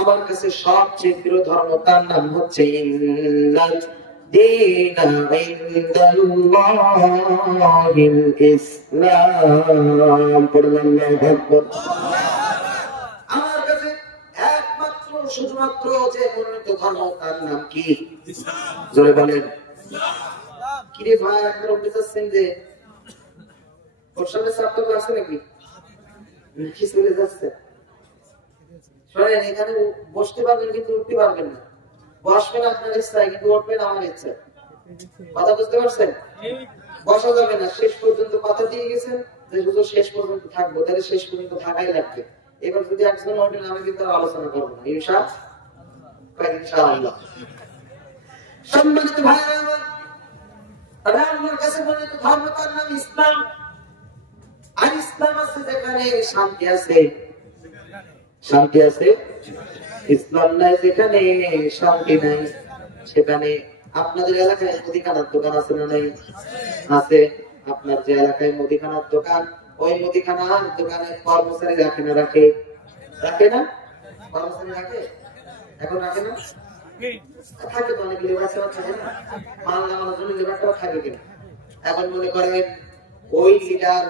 আমার কাছে সবচেয়ে প্রিয় ধর্ম, তার নাম হচ্ছে ইন্নাদ দীনা ইনদাল্লাহিল ইসলাম। পড়লাম আল্লাহু আকবার। আমার কাছে একমাত্র শুধুমাত্র যে মনোনীত ধর্ম তার নাম কি? ইসলাম। জোরে বলেন ইসলাম। কি রে ভাই, আপনারা উঠে যাচ্ছেন যে? ওর সাথে ছাত্র আছে নাকি? নাকি চলে যাচ্ছে? শোনেন, এখানে বসতে পারবেন কিন্তু উঠতে পারবেন না। বসবেন আপনার ইচ্ছা, কিন্তু উঠবেন আমার ইচ্ছা। কথা বুঝতে পারছেন? বসা যাবে না। শেষ পর্যন্ত কথা দিয়ে গেছেন যে শুধু শেষ পর্যন্ত থাকবো, তাহলে শেষ পর্যন্ত থাকাই লাগবে। এবার যদি একজন ওঠেন আমি কিন্তু আলোচনা করবো না, ইনশাআল্লাহ। সম্মানিত ভাইরা আমার, আমার কাছে মনোনীত ধর্ম তার নাম ইসলাম। আর ইসলাম আছে যেখানে শান্তি আছে, শান্তি আছে। ইসলাম নাই যেখানে শান্তি নাই, সেখানে আপনাদের এলাকায় মুদিখানার দোকান আছে না নাই? আছে। আপনার যে এলাকায় মুদিখানার দোকান, ওই মুদিখানার দোকানে কর্মচারী রাখে না? রাখে, রাখে না? কর্মচারী রাখে? এখন রাখে না? থাকে তো, অনেক লেবার সেবা থাকে না, মাল নামানোর জন্য লেবারটাও থাকে কিনা। এখন মনে করেন ওই লিডার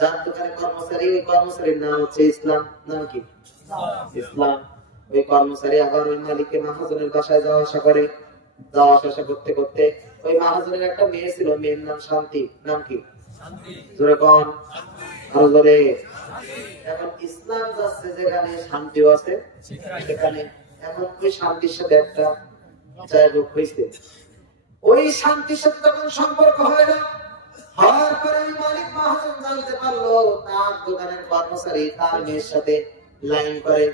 যার দোকানে কর্মচারী, ওই কর্মচারীর নাম হচ্ছে ইসলাম। নাম কি? ইসলাম। ওই কর্মচারী আবার ওই মালিকের মহাজনের বাসায় যাওয়া আসা করে, যাওয়া আসা করতে করতে ওই মহাজনের একটা মেয়ে ছিল, মেয়ের নাম শান্তি। নাম কি? জোরে কোন, আরো জোরে। এখন ইসলাম যাচ্ছে যেখানে শান্তিও আছে সেখানে। এখন ওই শান্তির সাথে একটা জায়গা হয়েছে, ওই শান্তির সাথে তখন সম্পর্ক হয় না। হওয়ার পরে মালিক মহাজন জানতে পারলো তার দোকানের কর্মচারী তার মেয়ের সাথে লাইন করে।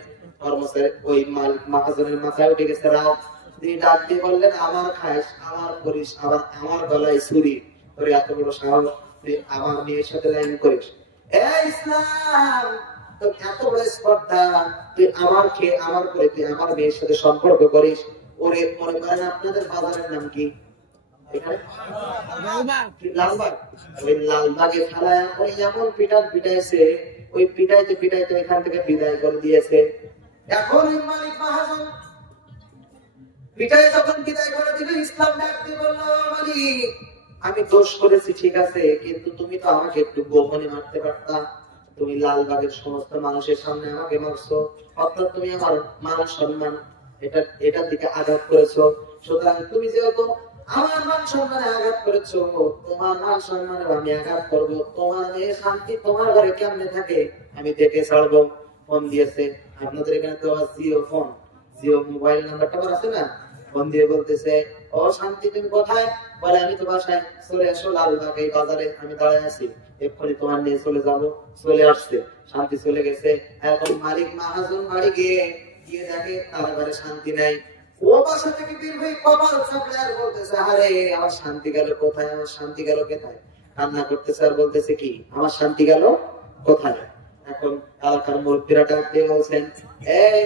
কর্মচারী ওই মালিক মহাজনের মাথায় উঠে গেছে রাত। তিনি ডাক দিয়ে বললেন, আমার খাইস, আমার করিস, আবার আমার গলায় ছুরি, তোর এত বড় সাহস, তুই আমার মেয়ের সাথে লাইন করিস? ইসলাম তোর এত বড় স্পর্ধা, তুই আমার খেয়ে আমার করে তুই আমার মেয়ের সাথে সম্পর্ক করিস? ওরে মনে করেন আপনাদের বাজারের নাম কি? লালবাগে ফেলায় ওই এমন পিটাইছে, ওই পিটাইতে পিটাইতে এখান থেকে বিদায় করে দিয়েছে। এখন মালিক মহাজন পিটাই যখন বিদায় করে দিবে, ইসলাম ডাক দিয়ে বলল, মালিক আমি দোষ করেছি ঠিক আছে, কিন্তু তুমি তো আমাকে একটু গোপনে মারতে পারতা। তুমি লালবাগের সমস্ত মানুষের সামনে আমাকে মারছো, অর্থাৎ তুমি আমার মান সম্মান এটার দিকে আঘাত করেছো। সুতরাং তুমি যেহেতু আমার মান সম্মানে আঘাত করেছো, তোমার মান সম্মানে আমি আঘাত করবো। তোমার মেয়ে শান্তি তোমার ঘরে কেমনে থাকে আমি দেখে ছাড়বো। ফোন দিয়েছে, আপনাদের এখানে তো জিও ফোন, জিও মোবাইল নাম্বারটা আছে না? ফোন দিয়ে বলতেছে, ও শান্তি তুমি কোথায়? বলে আমি তো বাসায়, চলে এসো লালবাগ এই বাজারে, আমি দাঁড়ায় আছি, এক্ষুনি তোমার নিয়ে চলে যাবো। চলে আসছে, শান্তি চলে গেছে। এখন মালিক মহাজন বাড়ি গিয়ে দেখে তার ঘরে শান্তি নাই। ও বাসা থেকে বের হয়ে কপাল চাপড়ে আর বলতেছে, আরে আমার শান্তি গেল কোথায়, আমার শান্তি গেল কোথায়, কান্না করতেছে আর বলতেছে কি আমার শান্তি গেল কোথায়। এখন এলাকার মুরব্বীরা ডাক দিয়ে বলছেন, এই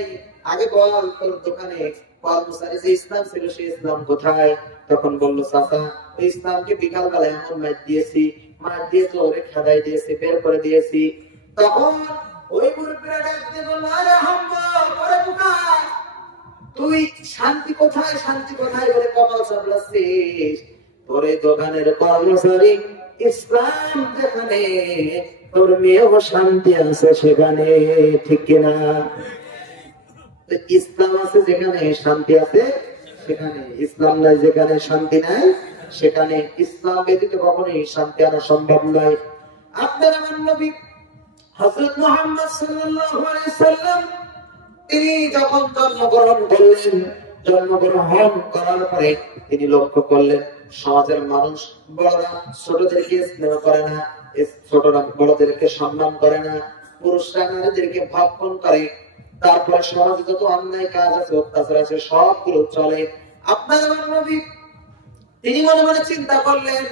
আগে বল তোর দোকানে কর্মচারী যে ইসলাম ছিল সেই ইসলাম কোথায়? তখন বললো, চাচা ওই ইসলামকে বিকাল বেলায় এমন মার দিয়েছি, মার দিয়ে তো ওরে খেদাই দিয়েছি, বের করে দিয়েছি। তখন ওই মুরব্বীরা ডাক দিয়ে বললো, আরে হাম্মা ওরে বোকা, তুই শান্তি কোথায় শান্তি কোথায় বলে কপাল চাপড়াচ্ছিস? তোর এই দোকানের কর্মচারী ইসলাম যেখানে, তোর মেয়েও শান্তি আছে সেখানে, ঠিক কিনা? ইসলাম আছে যেখানে শান্তি আছে সেখানে, ইসলাম নাই যেখানে শান্তি নাই সেখানে। ইসলাম ব্যতীত কখনোই শান্তি আনা সম্ভব নয়। আপনার আমার নবী হযরত মুহাম্মদ সাল্লাল্লাহু আলাইহি সাল্লাম তিনি যখন জন্মগ্রহণ করলেন, জন্মগ্রহণ করার পরে তিনি লক্ষ্য করলেন সমাজের মানুষ বড়রা ছোটদেরকে স্নেহ করে না, ছোটরা বড়দেরকে সম্মান করে না, পুরুষরা নারীদেরকে ভক্ষণ করে, তারপরে সমাজে যত অন্যায় কাজ আছে অত্যাচার আছে সবগুলো চলে। আপনার আমার নবী তিনি মনে মনে চিন্তা করলেন,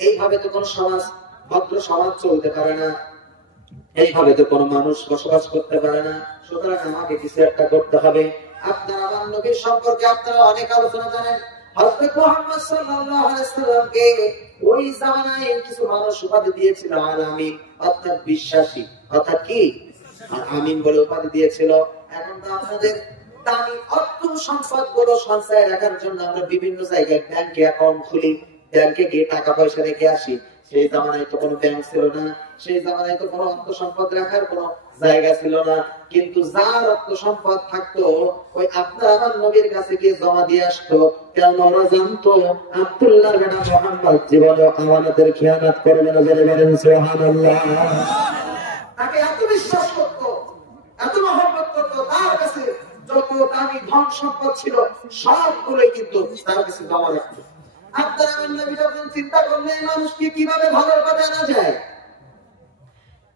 এইভাবে তো কোন সমাজ, ভদ্র সমাজ চলতে পারে না, এইভাবে তো কোনো মানুষ বসবাস করতে পারে না, সুতরাং আমাকে কিছু একটা করতে হবে। আপনার আমার নবীর সম্পর্কে আপনারা অনেক আলোচনা জানেন। হযরত মুহাম্মদ সাল্লাল্লাহু আলাইহি সাল্লামকে ওই জামানায় কিছু মানুষ উপাধি দিয়েছিল আল-আমিন, অর্থাৎ বিশ্বাসী, অর্থাৎ কি আমিন বলে উপাধি দিয়েছিল। এখন তো আপনাদের দামি অর্থ সম্পদ গুলো সঞ্চয় রাখার জন্য আমরা বিভিন্ন জায়গায় ব্যাংকে অ্যাকাউন্ট খুলি, ব্যাংকে গিয়ে টাকা পয়সা রেখে আসি। সেই জামানায় তো কোনো ব্যাংক ছিল না, সেই জামানায় তো কোনো অর্থ সম্পদ রাখার কোনো জায়গা ছিল না, কিন্তু যার অর্থ সম্পদ থাকতো ওই আপনার আমার নবীর কাছে গিয়ে জমা দিয়ে আসতো। কারণ ওরা জানতো আব্দুল্লাহর বেটা মুহাম্মদ জীবনে আমানতের খেয়ানত করবে না। বলে বলেন সুবহানাল্লাহ। তাকে এত বিশ্বাস করতো, এত মহব্বত করতো, তার কাছে যত দামি ধন সম্পদ ছিল সবগুলোই কিন্তু তার কাছে জমা রাখতো। আপনার আমার নবী যখন চিন্তা করলেন মানুষকে কিভাবে ভালোর পথে আনা যায়,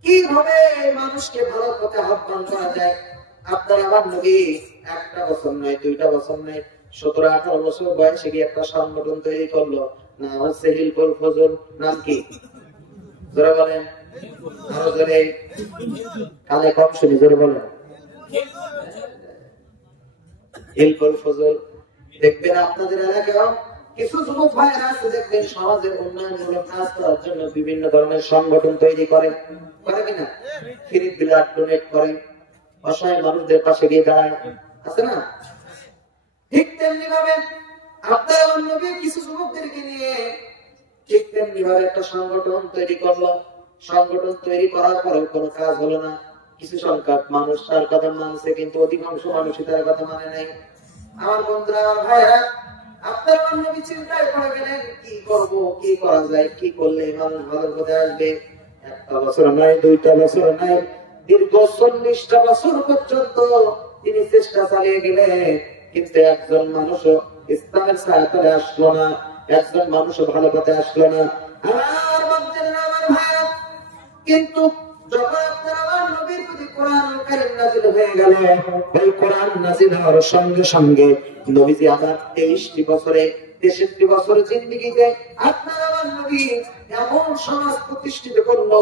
কিভাবে মানুষকে ভালোর পথে আহ্বান করা যায়, আপনার আমার নবী একটা বছর নয়, 2টা বছর নয়, 17-18 বছর বয়সে গিয়ে একটা সংগঠন তৈরি করলো, নাম হচ্ছে হিলফুল ফজল। নাম কি? জোরে বলেন, আরো জোরে, কানে কম শুনি, জোরে বলেন। হিলফুল ফজল। দেখবেন আপনাদের এলাকায় কিছু যুবক ভাইয়েরা আছে, দেখবেন সমাজের উন্নয়নমূলক কাজ করার জন্য বিভিন্ন ধরনের সংগঠন তৈরি করে, করে কিনা? ফ্রি ব্লাড ডোনেট করে, অসহায় মানুষদের পাশে গিয়ে দাঁড়ায়, আছে না? ঠিক তেমনি ভাবে আপনার নবী কিছু যুবকদেরকে নিয়ে ঠিক তেমনি ভাবে একটা সংগঠন তৈরি করলো। সংগঠন তৈরি করার পরেও কোনো কাজ হলো না। কিছু সংখ্যক মানুষ তার কথা মানছে, কিন্তু অধিকাংশ মানুষই তার কথা মানে নাই। আমার বন্ধুরা, আমার ভাইরা, আপনার নবী চিন্তায় পড়ে গেলেন, কি করব, কি করা যায়, কি করলে মানুষ ভালো পথে আসবে। একটা বছর নয়, 2টা বছর নয়, দীর্ঘ 40টা বছর পর্যন্ত তিনি চেষ্টা চালিয়ে গেলেন, কিন্তু একজন মানুষও ইসলামের ছায়াতলে আসলো না, একজন মানুষও ভালো পথে আসলো না। আমার বন্ধুরা, আমার ভাইরা, কিন্তু যখন আপনার নবীর প্রতি কোরআন কারীম নাযিল হয়ে গেল, এই কোরআন নাযিল হওয়ার সঙ্গে সঙ্গে নবীজি আমার 23টি বছরে, 63টি বছরের জিন্দেগিতে আপনার আমার নবী এমন সমাজ প্রতিষ্ঠিত করলো,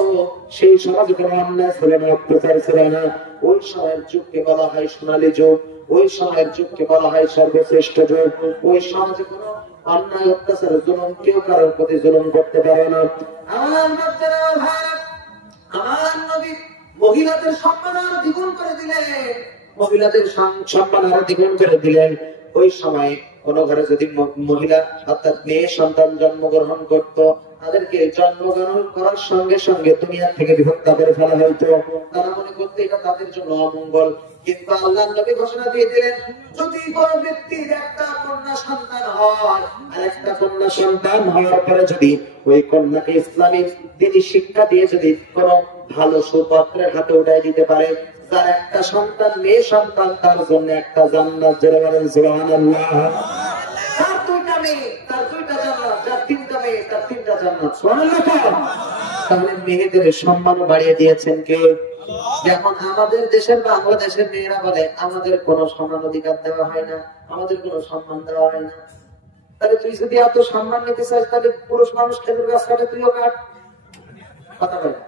সেই সমাজে কোনো অন্যায় ছিল না, অত্যাচার ছিল না। ওই সময়ের যুগকে বলা হয় সোনালী যুগ, ওই সময়ের যুগকে বলা হয় সর্বশ্রেষ্ঠ যুগ। ওই সমাজে কোনো অন্যায়, অত্যাচার, জুলুম কেউ কারোর প্রতি জুলুম করতে পারে না। আমার ভাই, আমার নবী মহিলাদের সম্মান আরো দ্বিগুণ করে দিলেন, মহিলাদের সম্মান আরো দ্বিগুণ করে দিলেন। ওই সময় কোন ঘরে যদি মহিলা অর্থাৎ মেয়ে সন্তান জন্মগ্রহণ করত, তাদেরকে জন্মগ্রহণ করার সঙ্গে সঙ্গে দুনিয়া থেকে বিভক্ত করে ফেলা হইতো। তারা মনে করতে এটা তাদের জন্য অমঙ্গল, কিন্তু আল্লাহর নবী ঘোষণা দিয়ে দিলেন, যদি কোন ব্যক্তির একটা কন্যা সন্তান হয়, আর একটা কন্যা সন্তান হওয়ার পরে যদি ওই কন্যাকে ইসলামী দিনী শিক্ষা দিয়ে যদি কোন ভালো সুপাত্রের হাতে উঠাই দিতে পারে, তার একটা সন্তান মেয়ে সন্তান, তার জন্য একটা জান্নাত। যারা বলেন সুবহানাল্লাহ। তার 2টা মেয়ে, তার 2টা জান্নাত, যার 3টা মেয়ে, তার 3টা জান্নাত। সুবহানাল্লাহ। তাহলে মেয়েদের সম্মান বাড়িয়ে দিয়েছেন কে? যখন আমাদের দেশের বাংলাদেশের মেয়েরা বলে আমাদের কোনো সমান অধিকার দেওয়া হয় না, আমাদের কোনো সম্মান দেওয়া হয় না। তাহলে তুই যদি এত সম্মান নিতে চাস, তাহলে পুরুষ মানুষ খেজুর গাছ কাটে, তুইও কাট। কথা বলে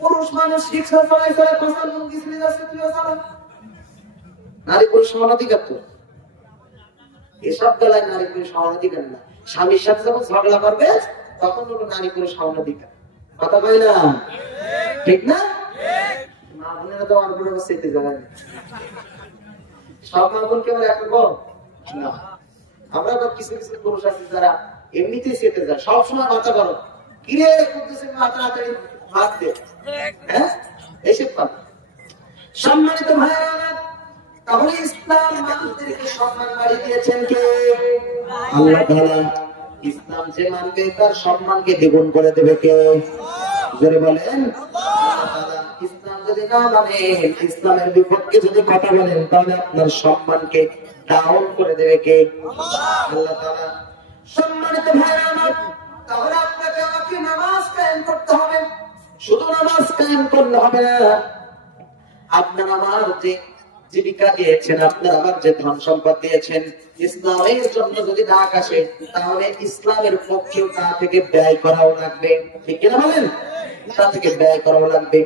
পুরুষ মানুষ রিক্সা চালায় করে পাঁচাল মুরগি ছেড়ে যাচ্ছে, তুইও চালা। নারী পুরুষ সমান অধিকার তো, এসব বেলায় নারী পুরুষ সমান অধিকার না। স্বামীর সাথে যখন ঝগড়া করবে তখন হলো নারী পুরুষ সমান অধিকার। কথা বলে না, ঠিক না? মা বোনেরা তো আমার উপরে বসে জানেন, সব মা বোনকে আমার এক রকম না। আমরা তো কিছু কিছু পুরুষ আছি যারা এমনিতেই সেটে যায়, সবসময় মাথা করো কিরে করতেছে, মাথা তাড়াতাড়ি হাত দে, হ্যাঁ এসব কথা। সম্মানিত ভাইরা, তাহলে ইসলাম মানুষদেরকে সম্মান বাড়িয়ে দিয়েছেন কে? আল্লাহ তাআলা। ইসলাম যে মানবে তার সম্মানকে দ্বিগুণ করে দেবে কে? জোরে বলেন আল্লাহ তাআলা। ইসলাম যদি না মানেন, ইসলামের বিপক্ষে যদি কথা বলেন, তাহলে আপনার সম্মানকে ডাউন করে দেবে কে? আল্লাহ তাআলা। সম্মানিত ভাইরা আমার, তাহলে আপনাকে আমাকে নামাজ কায়েম করতে হবে। শুধু নামাজ কায়েম করলে হবে না, আপনার আমার যে জীবিকা দিয়েছেন, আপনার আমার যে ধন সম্পদ দিয়েছেন, ইসলামের জন্য যদি ডাক আসে, তাহলে ইসলামের পক্ষেও তা থেকে ব্যয় করাও লাগবে, ঠিক কিনা বলেন? তা থেকে ব্যয় করাও লাগবে।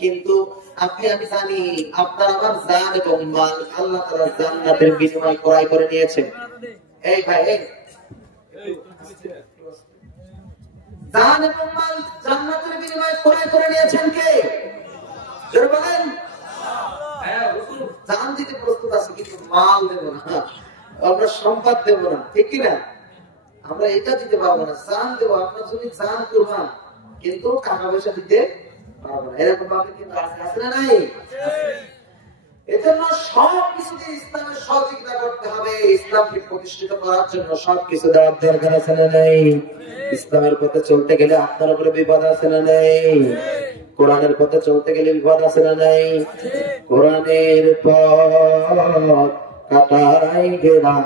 কিন্তু আপনি আমি জানি আপনার আমার জান এবং মাল আল্লাহ তাআলা জান্নাতের বিনিময় ক্রয় করে নিয়েছেন। এই ভাই, এই জান এবং মাল জান্নাতের বিনিময় ক্রয় করে নিয়েছেন কে? জোরে বলেন। হ্যাঁ হুজুর, জান দিতে প্রস্তুত আছি, কিন্তু মাল দেব না, আমরা সম্পদ দেব না, ঠিক কি না? আমরা এটা দিতে পারবো না, জান দেবো, আপনার যদি জান কুরবান, কিন্তু টাকা পয়সা দিতে পারবো না। এরকম ভাবে কিন্তু আছে না নাই? এজন্য সবকিছু দিয়ে ইসলামের সহযোগিতা করতে হবে। ইসলামকে প্রতিষ্ঠিত করার জন্য সবকিছু দেওয়ার দরকার আছে না নাই? ইসলামের পথে চলতে গেলে আপনার উপরে বিপদ আছে না নাই? কোরআনের পথে চলতে গেলে বিপদ আছে না নাই? কোরআনের পথ কাটাই ঘেরা,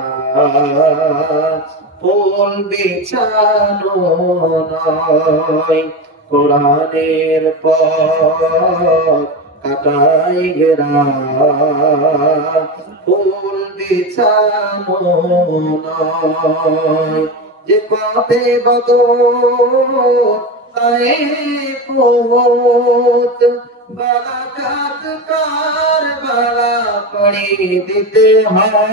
ফুল বিছানো নয়। কোরআনের পথ কাটাই ঘেরা, ফুল বিছানো নয়। যে পথে বদর পৌঁছ, বারাকাত কারবালা করে দিতে হয়।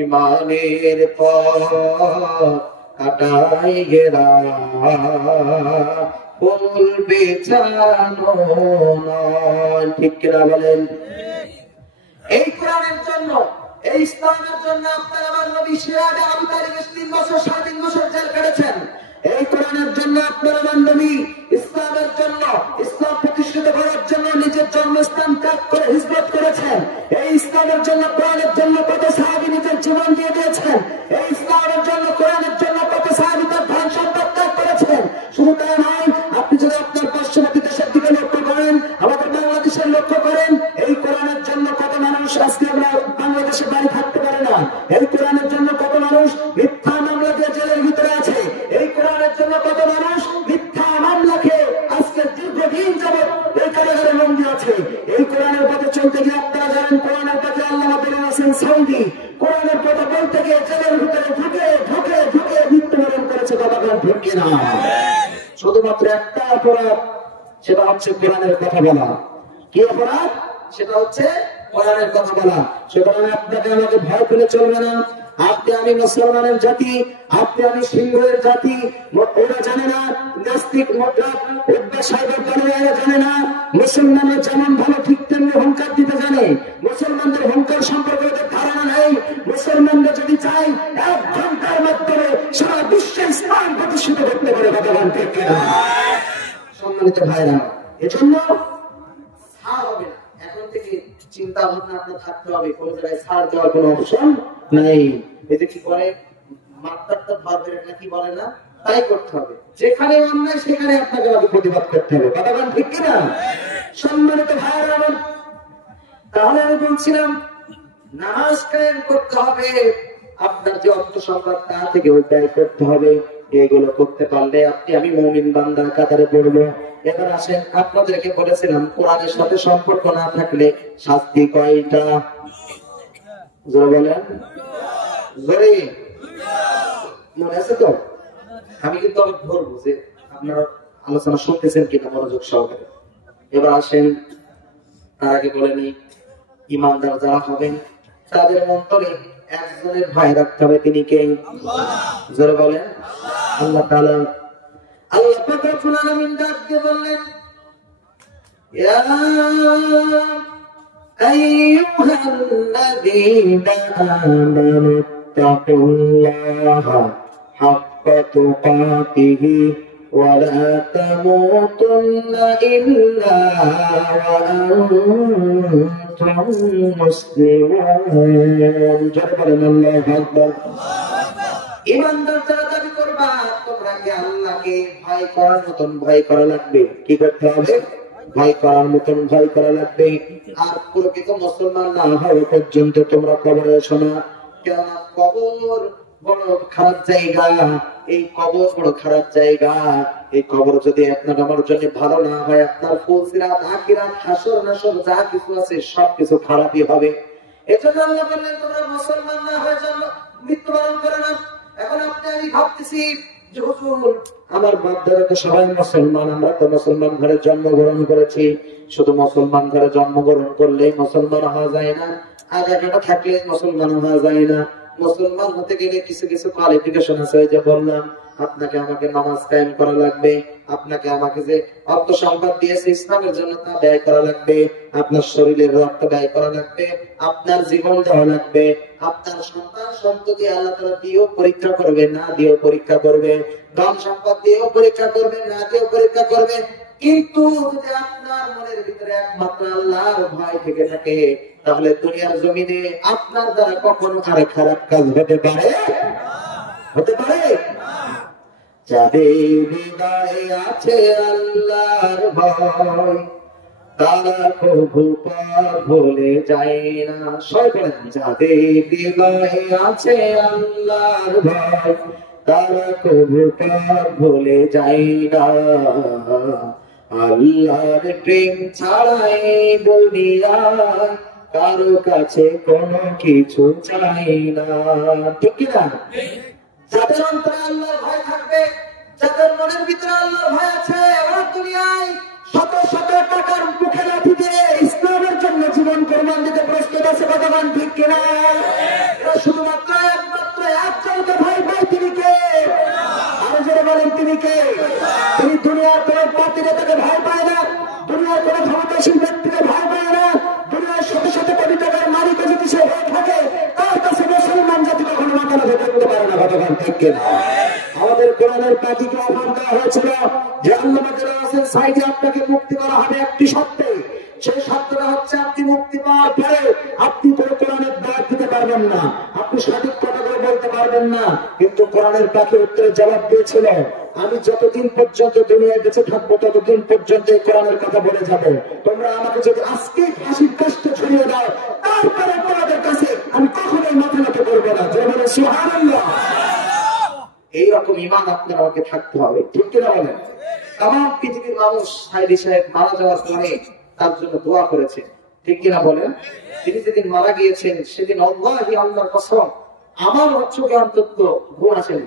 ইমানের পথ কাটাই ঘেরা, ফুল বিছানো নয়, ঠিক কিনা বলেন? এই কোরআনের জন্য, এই ইসলামের জন্য আপনার আমার নবী শিরাজে আবু তালিব 3 বছর 3.5 বছর জেল কেটেছেন। এই কোরআনের জন্য আপনার আমার নবী ইসলামের জন্য, ইসলাম প্রতিষ্ঠিত করার জন্য নিজের জন্মস্থান ত্যাগ করে হিজরত করেছেন। এই ইসলামের জন্য, কোরআনের জন্য কত সাহাবী নিজের জীবন দিয়ে দিয়েছেন। এই ইসলামের জন্য, কোরআনের জন্য কত সাহাবী তার ধন সম্পদ ত্যাগ করেছেন। শুধু তাই নয়, আপনি যদি আপনার পার্শ্ববর্তী দেশের দিকে লক্ষ্য করেন, আমাদের বাংলাদেশের লক্ষ্য করেন, এই কোরআনের জন্য কত মানুষ আজকে আমরা বাংলাদেশে বাড়ি থাকতে পারে না। এই কোরআনের জন্য কত মানুষ মিথ্যা মামলা দিয়ে জেলের ভিতরে আছে। এই কোরআনের জন্য কত মানুষ মিথ্যা মামলা খেয়ে আজকে দীর্ঘদিন যাবৎ এই কারাগারে বন্দী আছে। এই কোরআনের পথে চলতে গিয়ে আপনারা জানেন, কোরআনের পথে আল্লাহ বেরিয়ে আছেন সৌদি। কোরআনের পথে বলতে গিয়ে জেলের ভিতরে ঢুকে ঢুকে ঢুকে মৃত্যুবরণ করেছে। কথা ঢুকে না, শুধুমাত্র একটা অপরাধ, সেটা হচ্ছে কোরআনের কথা বলা। কি অপরাধ? সেটা হচ্ছে কোরআনের কথা বলা। সুতরাং আপনাকে আমাকে ভয় পেলে চলবে না। আপনি আমি মুসলমানের জাতি, আপনি আমি সিংহের জাতি। ওরা জানে না নাস্তিক মোটরা সাহেবের দলেরা জানে না মুসলমানের যেমন ভালো ঠিক তেমনি হুঙ্কার দিতে জানে। মুসলমানদের হুঙ্কার সম্পর্কে ওদের ধারণা নেই। মুসলমানরা যদি চায় 1 ঘন্টার মাধ্যমে সারা বিশ্বে ইসলাম প্রতিষ্ঠিত করতে পারে। কথা বলতে সম্মানিত ভাইরা, এজন্য ছাড় হবে না। এখন থেকে চিন্তা ভাবনা আপনার থাকতে হবে, কোন জায়গায় ছাড় দেওয়ার কোনো অপশন নাই। এতে কি করে মাত্রাটা ভাবের একটা কি বলে না, তাই করতে হবে। যেখানে অন্যায় সেখানে আপনাকে আমাকে প্রতিবাদ করতে হবে। কথা বলেন ঠিক কিনা? সম্মানিত ভাইরা আমার, তাহলে আমি বলছিলাম নামাজ কায়েম করতে হবে, আপনার যে অর্থ সম্পদ তা থেকে ব্যয় করতে হবে। এগুলো করতে পারলে আপনি আমি মুমিন বান্দার কাতারে পড়বো। এবার আসেন, আপনাদেরকে বলেছিলাম কোরআনের সাথে সম্পর্ক না থাকলে শাস্তি কয়টা? জোরে বলেন, জোরে। মনে আছে তো? আমি কিন্তু অনেক ধরবো যে আপনারা আলোচনা শুনতেছেন কিনা মনোযোগ সহকারে। এবার আসেন, তার আগে বলে নি, ইমানদার যারা হবেন তাদের অন্তরে একজনের ভয় রাখতে হবে, তিনি কে? জোরে বলেন, আল্লাহ তাআলা। আল্লাহ পাক রব্বুল আলামিন ডাক দিয়ে বললেন, ইয়া আইয়ুহাল্লাযীনা আমানু তাকুল্লাহা হাক্কা তুকাতিহি ওয়া লা তামুতুন্না ইল্লা ওয়া আনতুম মুসলিমুন। জোরে বলেন আল্লাহু আকবার। ইমানদার যারা দাবি করবা, তোমরা কি আল্লাহকে ভয় করার মতন ভয় করা লাগবে। কি করতে হবে? ভয় করার মতন ভয় করা লাগবে। আর প্রকৃত মুসলমান না হওয়া পর্যন্ত তোমরা কবরে এসো না। কেননা কবর বড় খারাপ জায়গা। এই কবর বড় খারাপ জায়গা। এই কবর যদি আপনার আমার জন্য ভালো না হয়, আপনার ফুলসিরাত, আখিরাত, হাসর নাসর যা কিছু আছে সবকিছু খারাপই হবে। এজন্য আল্লাহ বললেন, তোমরা মুসলমান না হয়ে জন্য মৃত্যুবরণ করে না। এখন আপনি আমি ভাবতেছি যে হুজুর, আমার বাপ দাদা তো সবাই মুসলমান, আমরা তো মুসলমান ঘরে জন্মগ্রহণ করেছি। শুধু মুসলমান ঘরে জন্মগ্রহণ করলে মুসলমান হওয়া যায় না, আগাটা থাকলে মুসলমান হওয়া যায় না। মুসলমান হতে গেলে কিছু কিছু কোয়ালিফিকেশন আছে। ওই যে বললাম, আপনাকে আমাকে নামাজ কায়েম করা লাগবে, আপনাকে আমাকে যে অর্থ সম্পদ দিয়েছে ইসলামের জন্য তা ব্যয় করা লাগবে, আপনার শরীরের রক্ত ব্যয় করা লাগবে, আপনার জীবন দেওয়া লাগবে, আপনার সন্তান সন্ততি আল্লাহ তাআলা দিয়েও পরীক্ষা করবে, না দিয়েও পরীক্ষা করবে, ধন সম্পদ দিয়েও পরীক্ষা করবে, না দিয়েও পরীক্ষা করবে। কিন্তু যদি আপনার মনের ভিতরে একমাত্র আল্লাহর ভয় থেকে থাকে, তাহলে দুনিয়ার জমিনে আপনার দ্বারা কখনো আর খারাপ কাজ হতে পারে? হতে পারে? যাদের হৃদয়ে আছে আল্লাহর ভয়, তারা কভু পথ ভুলে যায় না। সবাই বলেন, যাদের হৃদয়ে আছে আল্লাহর ভয়, তারা কভু পথ ভুলে যায় না। আল্লাহর প্রেম ছাড়াই দুনিয়ায় কারো কাছে কোনো কিছু চাই না। ঠিক কিনা? যাদের অন্তরে আল্লাহর ভয় থাকবে, যাদের মনের ভিতরে আল্লাহর ভয় আছে, ওরা দুনিয়ায় শত শত টাকার মুখে লাথি দিয়ে ইসলামের জন্য জীবন কোরবান দিতে প্রস্তুত আছে। ভগবান ঠিক কিনা? এরা শুধুমাত্র একমাত্র একজনকে ভয় পায়, তিনি কে? আরো জোরে বলেন, তিনি কে? তিনি দুনিয়ার কোন পার্টি নেতাকে ভয় পায় না, দুনিয়ার কোন ক্ষমতাসীন ব্যক্তিকে ভয় পায় না, দুনিয়ার শত শত কোটি টাকার মালিক যদি সে হয়ে থাকে, তার কাছে মুসলমান জাতি কখনো মাথা নত করতে পারে না। ভগবান ঠিক কিনা? আমাদের কোরআনের পার্টিকে আহ্বান দেওয়া হয়েছিল যে আল্লাহ রাসূল সাইডে আপনাকে মুক্তি করা হবে একটি শর্তে। সেই শর্তটা হচ্ছে, আপনি মুক্তি পাওয়ার পরে আপনি কোনো কোরআনের দাওয়াত দিতে পারবেন না, আপনি সঠিক কথাগুলো বলতে পারবেন না। কিন্তু কোরআনের পাখি উত্তরে জবাব দিয়েছিল, আমি যতদিন পর্যন্ত দুনিয়ায় বেঁচে থাকবো ততদিন পর্যন্ত এই কোরআনের কথা বলে যাবো। তোমরা আমাকে যদি আজকে ফাঁসির কষ্ট ছড়িয়ে দাও, তারপরে তোমাদের কাছে আমি কখনোই মাথা নত করবো না। যেমন সুবহানাল্লাহ। এইরকম ঈমান আপনার আমাকে থাকতে হবে। ঠিক কিনা বলেন? তাম পৃথিবীর মানুষ সাইদি সাহেব মারা যাওয়ার পরে তার জন্য দোয়া করেছে। ঠিক কিনা বলেন? তিনি যেদিন মারা গিয়েছেন সেদিন আল্লাহি, আল্লাহর কসম, আমার চোখে অন্তত ঘুম আসেনি।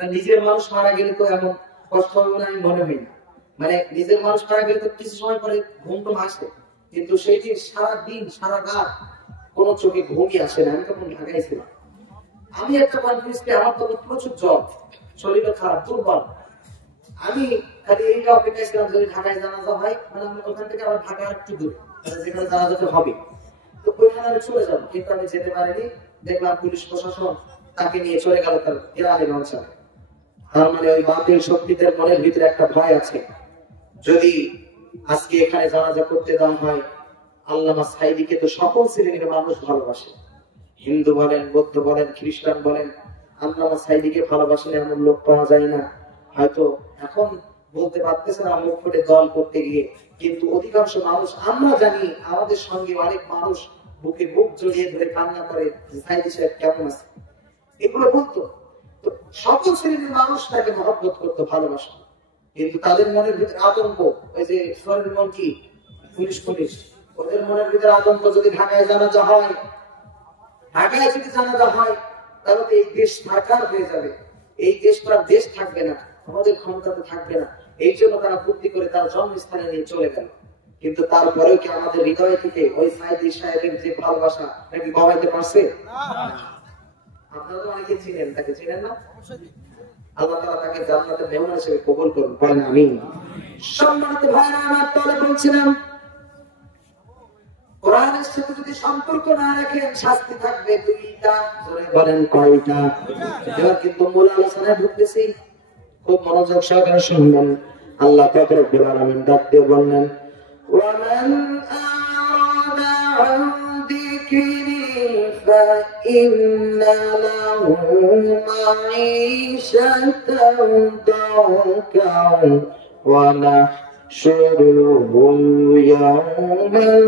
নিজের মানুষ মারা গেলে তো এমন কষ্ট হবে না আমি মনে হই না। মানে নিজের মানুষ মারা গেলে তো কিছু সময় পরে ঘুম তো আসে, কিন্তু সেই দিন সারা দিন সারা রাত কোন চোখে ঘুমই আসে না। আমি তখন ঢাকায় ছিলাম। আমি একটা কনফিউজ, আমার তখন প্রচুর জ্বর, শরীর খারাপ, দুর্বল। আমি খালি এইটা অপেক্ষায় ছিলাম যদি ঢাকায় জানাজা হয়, মানে আমি ওখান থেকে আবার ঢাকা একটু দূর, যেখানে জানাজাতে হবে, তো ওইখানে আমি চলে যাবো। কিন্তু আমি যেতে পারিনি। দেখলাম পুলিশ প্রশাসন তাকে নিয়ে চলে গেল তার গ্রামের অঞ্চলে। তার মানে ওই বাতিল শক্তিদের মনের ভিতরে একটা ভয় আছে, যদি আজকে এখানে জানাজা করতে দেওয়া হয়। আল্লামা সাইদিকে তো সকল শ্রেণীর মানুষ ভালোবাসে, হিন্দু বলেন, বৌদ্ধ বলেন, খ্রিস্টান বলেন, আল্লামা সাইদিকে ভালোবাসেন এমন লোক পাওয়া যায় না। হয়তো এখন বলতে পারতেছে না মুখ ফুটে দল করতে গিয়ে, কিন্তু অধিকাংশ মানুষ আমরা জানি, আমাদের সঙ্গে অনেক মানুষ বুকে বুক জড়িয়ে ধরে কান্না করে সাইদি সাহেব কেমন আছে, এগুলো বলতো। সকল শ্রেণীর মানুষ তাকে মহব্বত করতো, ভালোবাসত, কিন্তু তাদের মনের ভিতরে আতঙ্ক। ওই যে শরীর মন কি পুলিশ পুলিশ, ওদের মনের ভিতরে আতঙ্ক। যদি ঢাকায় জানাজা হয়, ঢাকায় যদি জানাজা হয়, তাহলে এই দেশ সরকার হয়ে যাবে, এই দেশটার দেশ থাকবে না, আমাদের ক্ষমতাতে থাকবে না। এই জন্য তারা বুদ্ধি করে তার জন্মস্থানে নিয়ে চলে গেল। কিন্তু তারপরেও কি আমাদের হৃদয় থেকে ওই সাইদি সাহেবের যে ভালোবাসা নাকি কমাইতে পারছে? আপনারা তো অনেকে চিনেন, তাকে চিনেন না? আল্লাহ তাআলা তাকে জান্নাতের মেহমান হিসেবে কবুল করুন, বলেন আমিন। সম্মানিত ভাইরা আমার, তাহলে বলছিলাম কোরআনের সাথে যদি সম্পর্ক না রাখেন শাস্তি থাকবে দুইটা। জোরে বলেন কয়টা? এবার কিন্তু মূল আলোচনায় ঢুকতেছি, খুব মনোযোগ সহকারে শুনবেন। আল্লাহ পাক রব্বুল আলামিন ডাক দিয়ে বললেন, ওয়ামান আরাদা আন যিকরি ফাইন্না লাহু মাঈশাতান দানকা ওয়া নাহশুরুহু ইয়াওমাল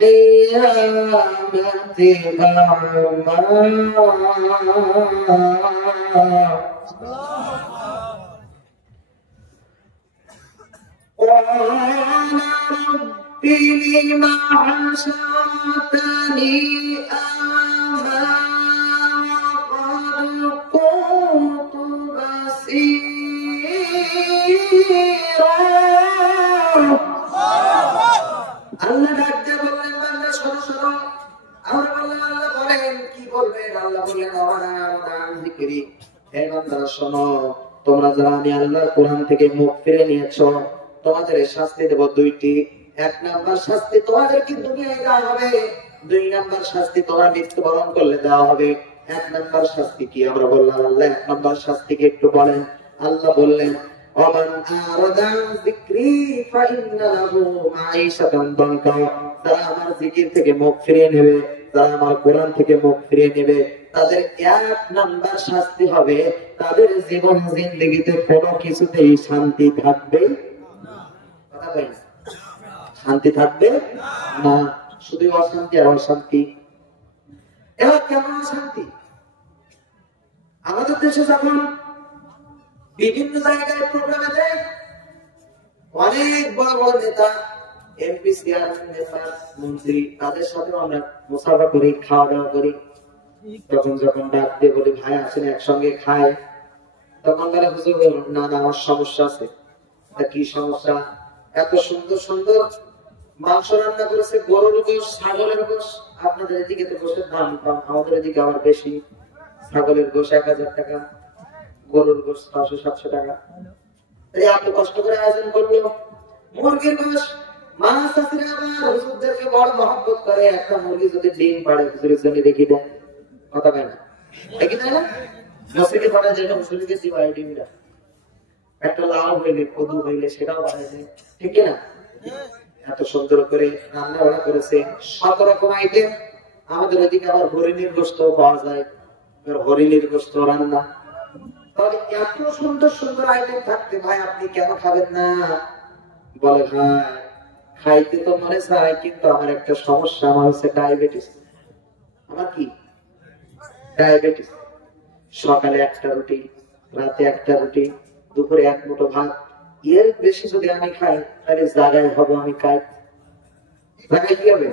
কিয়ামাতি আ'মা। قال رب لم حشرتني أعمى وقد كنت بصيرا। আল্লাহ ডাক দিয়ে বললেন, বান্দা শোনো শোনো। আমরা বললাম আল্লাহ বলেন, কি বলবেন? আল্লাহ বললেন, যিকরি, হে বান্দারা শোনো, তোমরা যারা আমি আল্লাহর কোরআন থেকে মুখ ফিরে নিয়েছো, তোমাদের শাস্তি দেব দুইটি। এক নাম্বার শাস্তি তোমাদেরকে দুনিয়ায় দেওয়া হবে, দুই নাম্বার শাস্তি তোমরা মৃত্যুবরণ করলে দেওয়া হবে। এক নাম্বার শাস্তি কি? আমরা বললাম আল্লাহ এক নাম্বার শাস্তি কি একটু বলেন। আল্লাহ বললেন, ওমান আরাদা যিকরি ফাইন্না লাহু মাঈশাতান দানকা। যারা আমার জিকির থেকে মুখ ফিরিয়ে নেবে, যারা আমার কোরআন থেকে মুখ ফিরিয়ে নেবে, তাদের এক নাম্বার শাস্তি হবে তাদের জীবন জিন্দেগিতে কোনো কিছুতেই শান্তি থাকবে না। শান্তি থাকবে না, শুধু অশান্তি আর অশান্তি। এবার কেমন অশান্তি? আমাদের দেশে যখন বিভিন্ন জায়গায় প্রোগ্রামে দেয়, অনেক বড় বড় নেতা, এমপি, চেয়ারম্যান, নেতা, মন্ত্রী, তাদের সাথে আমরা মুসাফা করি, খাওয়া দাওয়া করি। তখন যখন ডাক দিয়ে বলি ভাই আসেন একসঙ্গে খায়, তখন বলে হুজুর না না আমার সমস্যা আছে। কি সমস্যা? এত সুন্দর সুন্দর মাংস রান্না করেছে, গরুর গোশ, ছাগলের গোশ। আপনাদের এদিকে তো গোশের দাম কম, আমাদের এদিকে আবার বেশি। ছাগলের গোশ 1000 টাকা, গরুর গোশ 600-700 টাকা। এত কষ্ট করে আয়োজন করলো। মুরগির গোশ, মাছ আছে, আবার হুজুরদেরকে বড় মহব্বত করে। একটা মুরগি যদি ডিম পাড়ে হুজুরের জন্য রেখে দেয়, কথা কেন রেখে দেয় না? মসজিদে পাঠায় যায় না, হুজুরকে দিবাই ডিমটা। একটা লাউ হইলে, কদু হইলে সেটাও বাড়ায় যায়, ঠিক না? এত সুন্দর করে রান্না বান্না করেছে, 7 রকম আইটেম। আমাদের ওইদিকে আবার হরিণীর গোশত পাওয়া যায়, হরিণীর গোশত রান্না। তাহলে এত সুন্দর সুন্দর আইটেম থাকতে ভাই আপনি কেন খাবেন না? বলে ভাই খাইতে তো মনে চায়, কিন্তু আমার একটা সমস্যা, আমার হচ্ছে ডায়াবেটিস। আমার কি? ডায়াবেটিস। সকালে একটা রুটি, রাতে একটা রুটি, দুপুরে 1 মুঠো ভাত, এর বেশি যদি আমি খাই তাহলে জায়গায় হবো আমি খাই। জায়গায় কি হবে?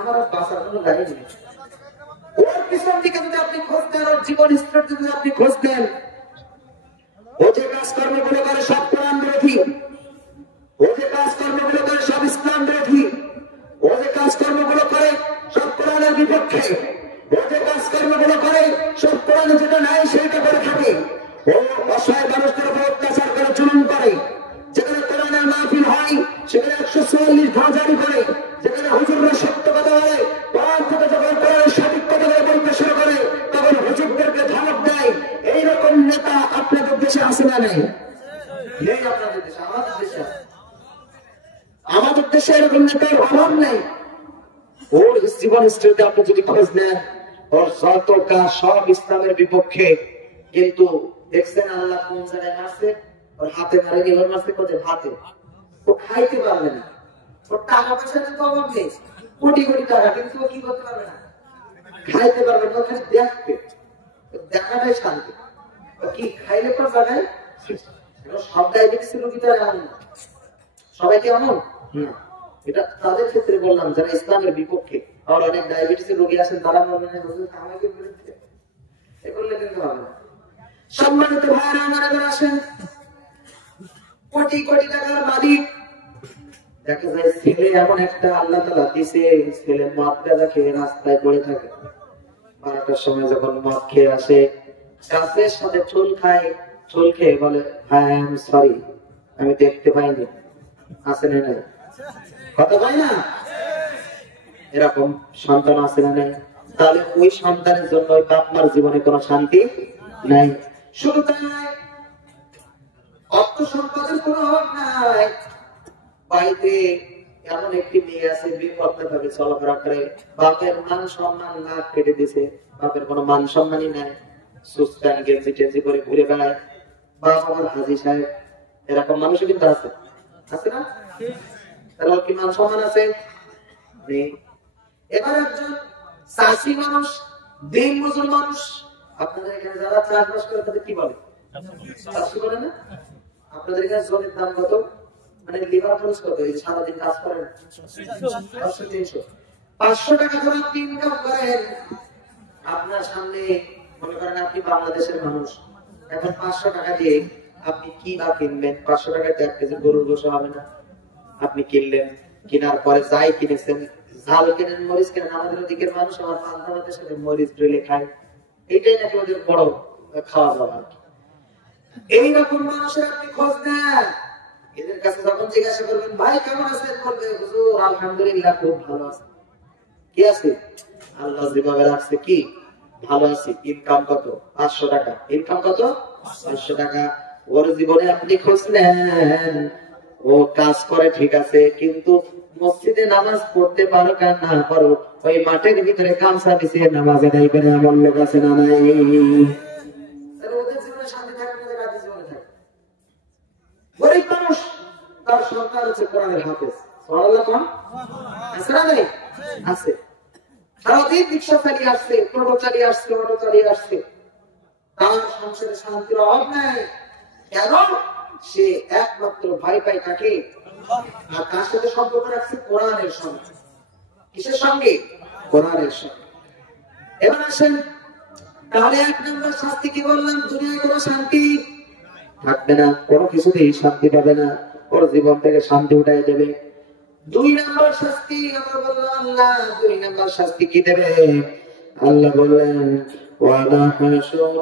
আমার বাঁচার কোনো জায়গায় নেই। ওর পিছন দিকে যদি আপনি খোঁজ দেন, ওর জীবন স্তর যদি আপনি খোঁজ দেন, ও যে কাজকর্মগুলো করে সব কোরআন বিরোধী, ও যে কাজকর্মগুলো করে সব ইসলাম বিরোধী, ও যে কাজকর্মগুলো করে সব কোরআনের বিপক্ষে, ও যে কাজকর্মগুলো করে সব কোরআনে যেটা নাই সেটা করে থাকে। ও অসহায় মানুষদের উপর অত্যাচার করে, জুলুম করে। যেখানে কোরআনের মাহফিল হয় সেখানে 144 ধারা জারি করে, যেখানে হুজুররা সত্য কথা বলে, কোরআন থেকে যখন কোরআনের সঠিক কথা বলতে শুরু করে তখন হুজুরদেরকে ধমক দেয়। এইরকম নেতা আপনাদের দেশে আছে না নেই? নেই আপনাদের দেশে, আমাদের দেশে আছে। আমাদের দেশে এরকম নেতার অভাব নেই। ওর জীবন স্ত্রীতে আপনি যদি খোঁজ নেন, ওর যত কাজ সব ইসলামের বিপক্ষে। কিন্তু দেখছেন আল্লাহ কোন জায়গায় মারছে? ওর হাতে মারে, ওর মারছে কোথায়? হাতে। ও খাইতে পারবে না, ওর টাকা পয়সার তো অভাব নেই, কোটি কোটি টাকা, কিন্তু ও কি করতে পারবে না? খাইতে পারবে না, ওখানে দেখবে, দেখাটাই শান্তি। কি খাইলে পর জায়গায় সব ডায়াবেটিস রোগী তো এমন সবাই কি এমন না, এটা তাদের ক্ষেত্রে বললাম যারা ইসলামের বিপক্ষে। আর অনেক ডায়াবেটিস রোগী আছেন তারা মনে হয় আমাকে বিরুদ্ধে এগুলো কিন্তু হবে না। সম্মানিত ভাইরা আমার এবার আসেন, কোটি কোটি টাকার মালিক, দেখা যায় ছেলে এমন একটা আল্লাহ তাআলা দিছে, ছেলে মদ গাঁজা খেয়ে রাস্তায় পড়ে থাকে। 12টার সময় যখন মদ খেয়ে আসে, গাছের সাথে চুল খায়, চুল খেয়ে বলে আই এম সরি, আমি দেখতে পাইনি। আছে না নাই? কথা বলে না? এরকম সন্তান আছে না নাই? তাহলে ওই সন্তানের জন্য ওই বাপ মার জীবনে কোনো শান্তি নাই। শুধু তাই নয়, অর্থ সম্পদের কোনো অভাব নাই। বাড়িতে এমন একটি মেয়ে আছে বিপদে ভাবে চলাফেরা করে, বাপের মান সম্মান নাক কেটে দিছে, বাপের কোনো মান সম্মানই নাই, সুস্থান গেঞ্জি টেঞ্জি করে ঘুরে বেড়ায়, বাপ আমার হাজি সাহেব। এরকম মানুষও কিন্তু আছে, আছে না? তারা কি মান সম্মান আছে? এবার একজন চাষি মানুষ, দিন মজুর মানুষ, আপনাদের এখানে যারা চাষবাস করে তাদের কি বলে? চাষি বলে না? আপনাদের এখানে জমির দাম কত? মানে লিভার খরচ কত? এই সারাদিন কাজ করেন 500 টাকা ধরে আপনি ইনকাম করেন। আপনার সামনে মনে করেন আপনি বাংলাদেশের মানুষ, এখন 500 টাকা দিয়ে আপনি কি বা কিনবেন? 500 টাকায় 1 কেজি গরুর গোশত হবে না। আপনি কিনলেন, কেনার পরে যাই কিনেছেন, ঝাল কেনেন, মরিচ কেনেন। আমাদের ওদিকের মানুষ আমার পান্তা ভাতের সাথে মরিচ ঢেলে খায়, এটাই নাকি ওদের বড় খাওয়া দাওয়া। এইরকম মানুষের আপনি খোঁজ নেন, এদের কাছে যখন জিজ্ঞাসা করবেন ভাই কেমন আছেন, বলবে হুজুর আলহামদুলিল্লাহ খুব ভালো আছে। কি আছে? আল্লাহ যেভাবে রাখছে কি ভালো আছি। ইনকাম কত? 500 টাকা। ইনকাম কত? 500 টাকা। ওর জীবনে আপনি খোঁজ নেন, ও কাজ করে ঠিক আছে, কিন্তু মসজিদে নামাজ পড়তে পারো কার না পারো, ওই মাঠের ভিতরে গামছা বিছিয়ে নামাজ আদায় করে এমন লোক আছে না নাই? ওদের জীবনে শান্তি থাকে না, কাজের জীবনে থাকে। গরিব মানুষ, তার সরকার হচ্ছে কোরআনের হাফেজ। সুবহানাল্লাহ কোন আছে না নাই? আছে। সারাদিন রিক্সা চালিয়ে আসছে, টোটো চালিয়ে আসছে, অটো চালিয়ে আসছে, তার সংসারে শান্তির অভাব নাই। কেন? সে একমাত্র ভাই পাই কাকে? আর কার সাথে সম্পর্ক রাখছে? কোরআনের সঙ্গে। কিসের সঙ্গে? কোরআনের সঙ্গে। এবার আসেন, তাহলে 1 নম্বর শাস্তি কি বললাম? দুনিয়ায় কোনো শান্তি থাকবে না, কোনো কিছুতেই শান্তি পাবে না, ওর জীবন থেকে শান্তি উঠাই দেবে। 2 নম্বর শাস্তি আমরা বললাম আল্লাহ 2 নম্বর শাস্তি কি দেবে? আল্লাহ বললেন وَنَحْشُرُهُ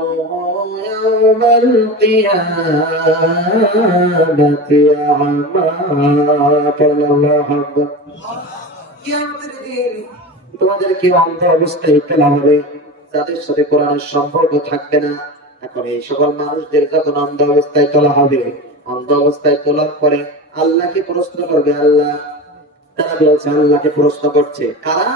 يَوْمَ الْقِيَامَةِ أَعْمَى কিয়ামতের দিন তোমাদেরকে অন্ধ অবস্থায় ফেলা হবে, যাদের সাথে কোরআনের সম্পর্ক থাকবে না। এখন এই সকল মানুষদের যখন অন্ধ অবস্থায় তোলা হবে, অন্ধ অবস্থায় তোলার পরে আল্লাহকে প্রশ্ন করবে। আল্লাহ, তারা বলছে আল্লাহকে প্রশ্ন করছে কারা?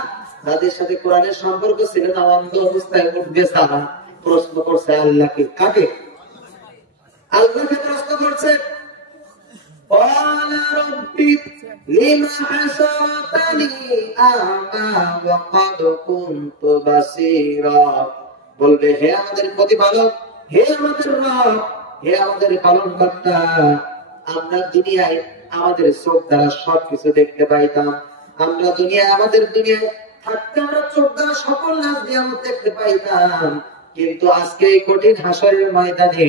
যাদের সাথে কোরআনের সম্পর্ক ছিল না, অন্ধ অবস্থায় উঠবে তারা প্রশ্ন করছে আল্লাহকে। কাকে? আল্লাহকে প্রশ্ন করছে। বলবে হে আমাদের প্রতিপালক, হে আমাদের রব, হে আমাদের পালনকর্তা, আমরা দুনিয়ায় আমাদের চোখ দ্বারা সবকিছু দেখতে পাইতাম। আমরা আমাদের দুনিয়ায় থাকতে আমরা চোখ দ্বারা সকল নাচ নিয়ামত দেখতে পাইতাম, কিন্তু আজকে এই কঠিন হাসরের ময়দানে,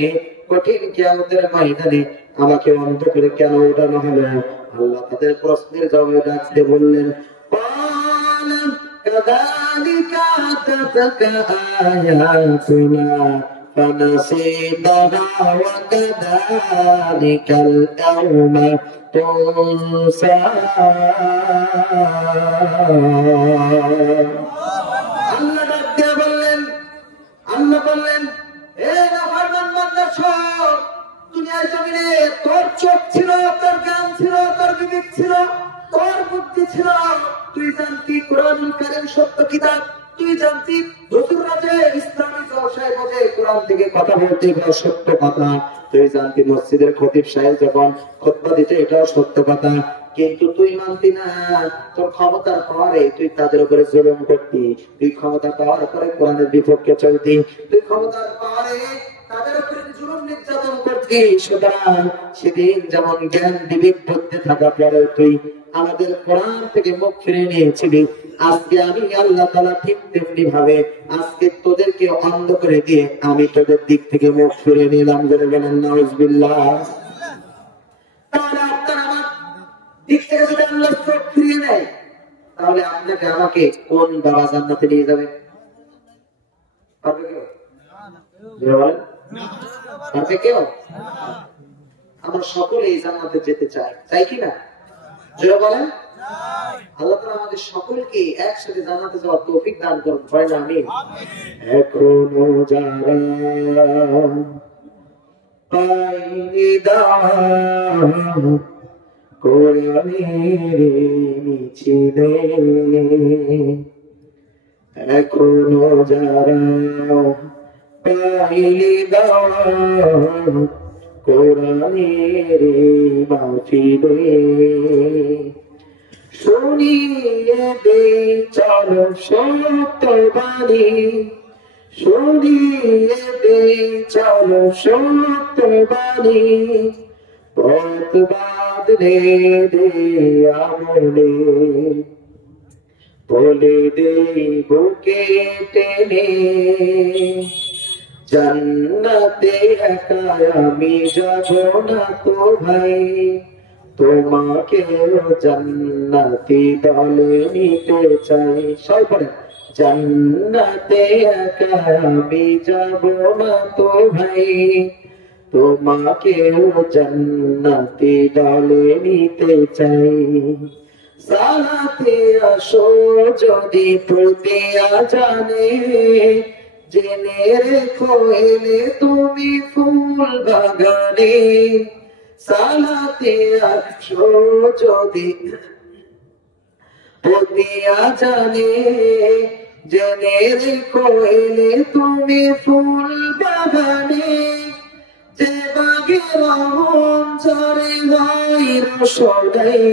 কঠিন কিয়ামতের ময়দানে আমাকে অন্ধ করে কেন উঠানো হলো? আল্লাহ তাদের প্রশ্নের জবাবে ডাকতে বললেন كذلك أتتك آياتنا فنسيتها وكذلك اليوم تنسى আল্লাহ বললেন এ নাফরমান বান্দা শোন, দুনিয়ার জমিনে তোর চোখ ছিল, তোর জ্ঞান ছিল, তোর বিবেক ছিল, তোর বুদ্ধি ছিল, তুই জানতি কোরআনুল কারীম সত্য কিতাব, তুই জানতি হুজুররা যে ইসলামী জলসায় বসে কোরআন থেকে কথা বলতে এগুলো সত্য কথা, তুই জানতি মসজিদের খতিব সাহেব যখন খুতবা দিতে এটাও সত্য কথা, কিন্তু তুই মানতি না। তোর ক্ষমতার পাওয়ারে তুই তাদের উপরে জুলুম করতি, তুই ক্ষমতা পাওয়ার পরে কোরআনের বিপক্ষে চলতি, তুই ক্ষমতার পাওয়ারে তাদের উপরে জুলুম নির্যাতন করতি। সুতরাং সেদিন যেমন জ্ঞান বিবেক বুদ্ধি থাকা পরে তুই আমাদের কোরআন থেকে মুখ ফিরে নিয়েছিলি, আজকে আমি আল্লাহ তাআলা ঠিক তেমনি ভাবে আজকে তোদেরকে অন্ধ করে দিয়ে আমি তোদের দিক থেকে মুখ ফিরে নিলাম। বলে বলেন নাউজুবিল্লাহ। তাহলে আপনার আমার দিক থেকে যদি আল্লাহ চোখ ফিরিয়ে নেয়, তাহলে আপনাকে আমাকে কোন বাবা জান্নাতে নিয়ে যাবে? পারবে কেউ? পারবে কেউ? আমরা সকলে এই জান্নাতে যেতে চাই, চাই কিনা? জোরে বলেন। আল্লাহ তাআলা আমাদের সকলকে একসাথে জান্নাতে যাওয়ার তৌফিক দান করুন। হয় না আমিন? এখনো যারা পাইনি দান কোরআনের মিছিলে, এখনো যারা পাইনি দান কোরআনের মাহফিলে, শুনিয়ে দে চলো সত্য বাণী, শুনিয়ে দে চলো সত্য বাণী, পথ বাদলে দে আমলে, বলে দে বুকে টেনে জান্নাতে একা আমি যাব না তো ভাই, তোমাকেও জান্নাতি দলে নিতে চাই। সবাই জান্নাতে একা আমি যাব না তো ভাই, তোমাকেও জান্নাতি দলে নিতে চাই। সালাতে আসো যদি প্রতি আজানে, জেনে রেখো এলে তুমি ফুল বাগানে। সালাতে আসো যদি প্রতি আজানে, জেনে রেখো এলে তুমি ফুল বাগানে। যে বাগে রহম ঝরে হয় রসদাই,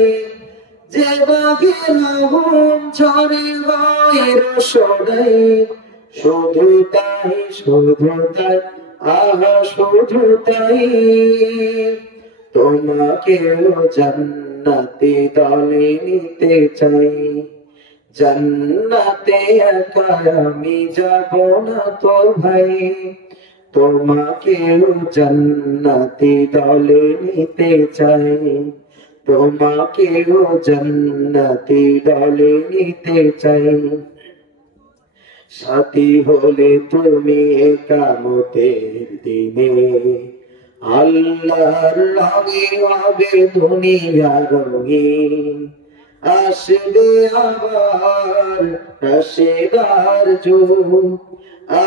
যে বাগে রহম ঝরে হয় রসদাই, শুধু তাই আহা শুধু তাই, তোমাকেও জান্নাতে দলে নিতে চাই। জান্নাতে একা আমি যাব না তো ভাই, তোমাকেও জান্নাতে দলে নিতে চাই, তোমাকেও জান্নাতে দলে নিতে চাই। সাথী হলে তুমি কিয়ামতের দিনে, আল্লাহর রঙে হবে দুনিয়া রঙিন, আসবে আবার রাশেদার যুগ,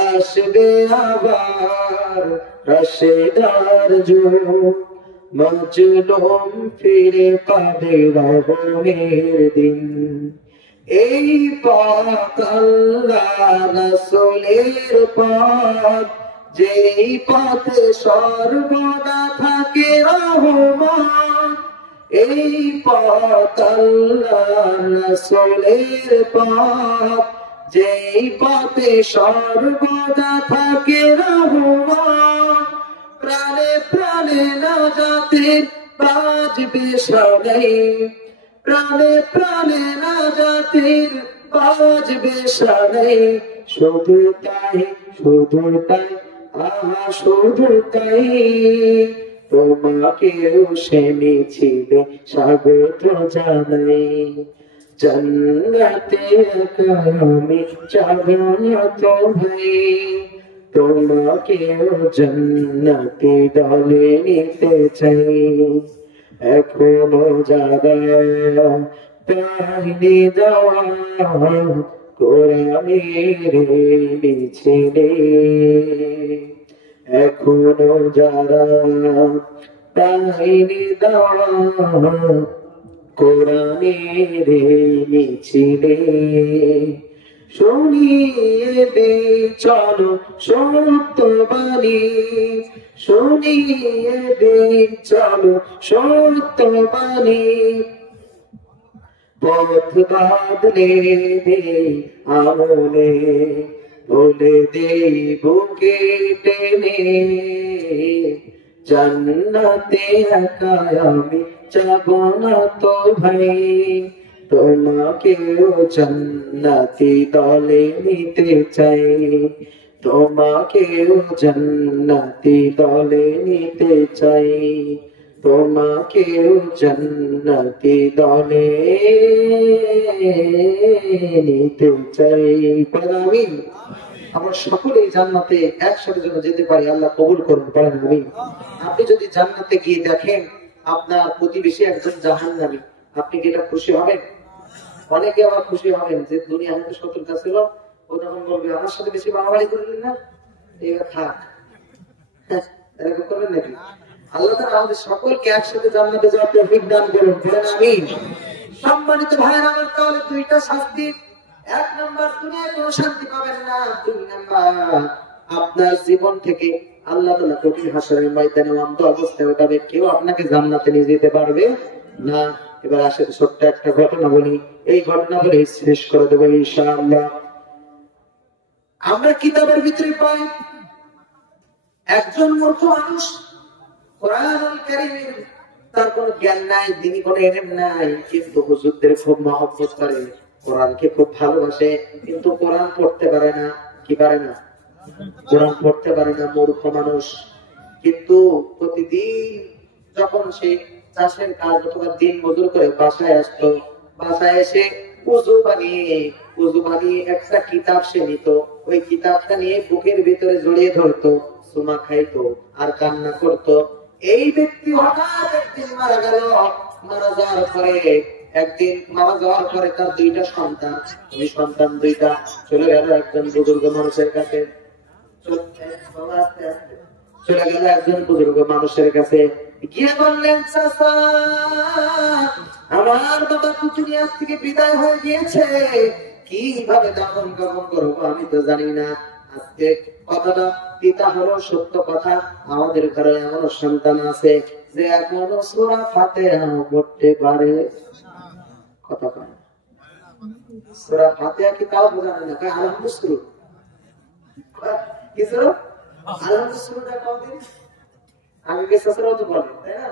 আসবে আবার রাশেদার যুগ, মজলুম ফিরে পাবে রহমের দিন। এই পথ আল্লাহ রাসূলের পথ, যেই পথে সর্বদা থাকে রহমত। এই পথ আল্লাহ রাসূলের পথ, যেই পথে সর্বদা থাকে রহমত। প্রাণে প্রাণে নাজাতের বাজবে সদাই, প্রাণে প্রাণে নাজাতের বাজবে সদাই, শুধু তাই আহা শুধু তাই, তোমাকেও সে মিছিলে স্বাগত জানাই। জান্নাতে একা আমি যাব না তো ভাই, তোমাকেও জান্নাতে দলে নিতে চাই। এখনো যারা পাইনি যাওয়া কোরআনের মিছিলে, এখনো যারা পাইনি যাওয়া কোরআনের মিছিলে, শুনিয়ে দে চলো সত্য বাণী, শুনিয়ে দে চলো সত্য বাণী, পথ বাদলে দে আমলে, বলে দেই বুকে টেনে, জান্নাতে একা আমি যাব না তো ভাই, তোমাকেও জান্নাতি দলে নিতে চাই, তোমাকেও জান্নাতি দলে নিতে চাই, তোমাকেও জান্নাতি দলে নিতে চাই। আমিন। আমরা সকলেই জান্নাতে একসাথে যেন যেতে পারি, আল্লাহ কবুল করুন, পারেন আমিন। আপনি যদি জান্নাতে গিয়ে দেখেন আপনার প্রতিবেশী একজন জাহান্নামী, আপনি কি এটা খুশি হবেন? অনেকে আবার খুশি হবেন যে দুনিয়া হয়তো শত্রুতা ছিল, ও তখন বলবে আমার সাথে বেশি বাড়াবাড়ি করলেন না, এবার থাক। এরকম করবেন নাকি? আল্লাহ তাআলা আমাদের সকলকে একসাথে জান্নাতে যাওয়ার তৌফিক দান করুন, বলেন আমিন। সম্মানিত ভাইয়েরা আমার, তাহলে দুইটা শাস্তি, এক নাম্বার দুনিয়ায় কোনো শান্তি পাবেন না, দুই নাম্বার আপনার জীবন থেকে আল্লাহ তাআলা কঠিন হাসরের ময়দানে অন্ধ অবস্থায় উঠাবে, কেউ আপনাকে জান্নাতে নিয়ে যেতে পারবে না। এবার আসলে ছোট্ট একটা ঘটনা বলি, এই ঘটনা বলে শেষ করে দেবো ইনশাআল্লাহ। আমরা কিতাবের ভিতরে পাই একজন মূর্খ মানুষ, কোরআনুল কারীমের তার কোনো জ্ঞান নাই, দিনই কোনো ইলম নাই, কিন্তু হুজুরদের খুব মহব্বত করে, কোরআনকে খুব ভালোবাসে, কিন্তু কোরআন পড়তে পারে না। কি পারে না? কোরআন পড়তে পারে না, মূর্খ মানুষ। কিন্তু প্রতিদিন যখন সে চাষের কাজ অথবা দিন মজুর করে বাসায় আসতো, বাসায় এসে উযু বানিয়ে একটা কিতাব সে নিত, ওই কিতাবটা নিয়ে বুকের ভিতরে জড়িয়ে ধরতো, সুমা খাইতো আর কান্না করতো। এই ব্যক্তি হঠাৎ একদিন মারা গেল। মারা যাওয়ার পরে তার দুইটা সন্তান, ওই সন্তান দুইটা চলে গেল একজন বুজুর্গ মানুষের কাছে, গিয়ে বললেন, চাচা আমার বাবা তো দুনিয়া থেকে বিদায় হয়ে গিয়েছে, কিভাবে দাফন কাফন করবো আমি তো জানি না। আজকে কথাটা পিতা হলো সত্য কথা, আমাদের ঘরে এমন সন্তান আছে যে এখনো সূরা ফাতিহা পড়তে পারে। কথা কয় সূরা ফাতিহা কি তাও বোঝানো না, কয় আলহামদুলিল্লাহ। কি সূরা আলহামদুলিল্লাহ কতদিন আগে গেছে সূরা তো বলে, তাই না?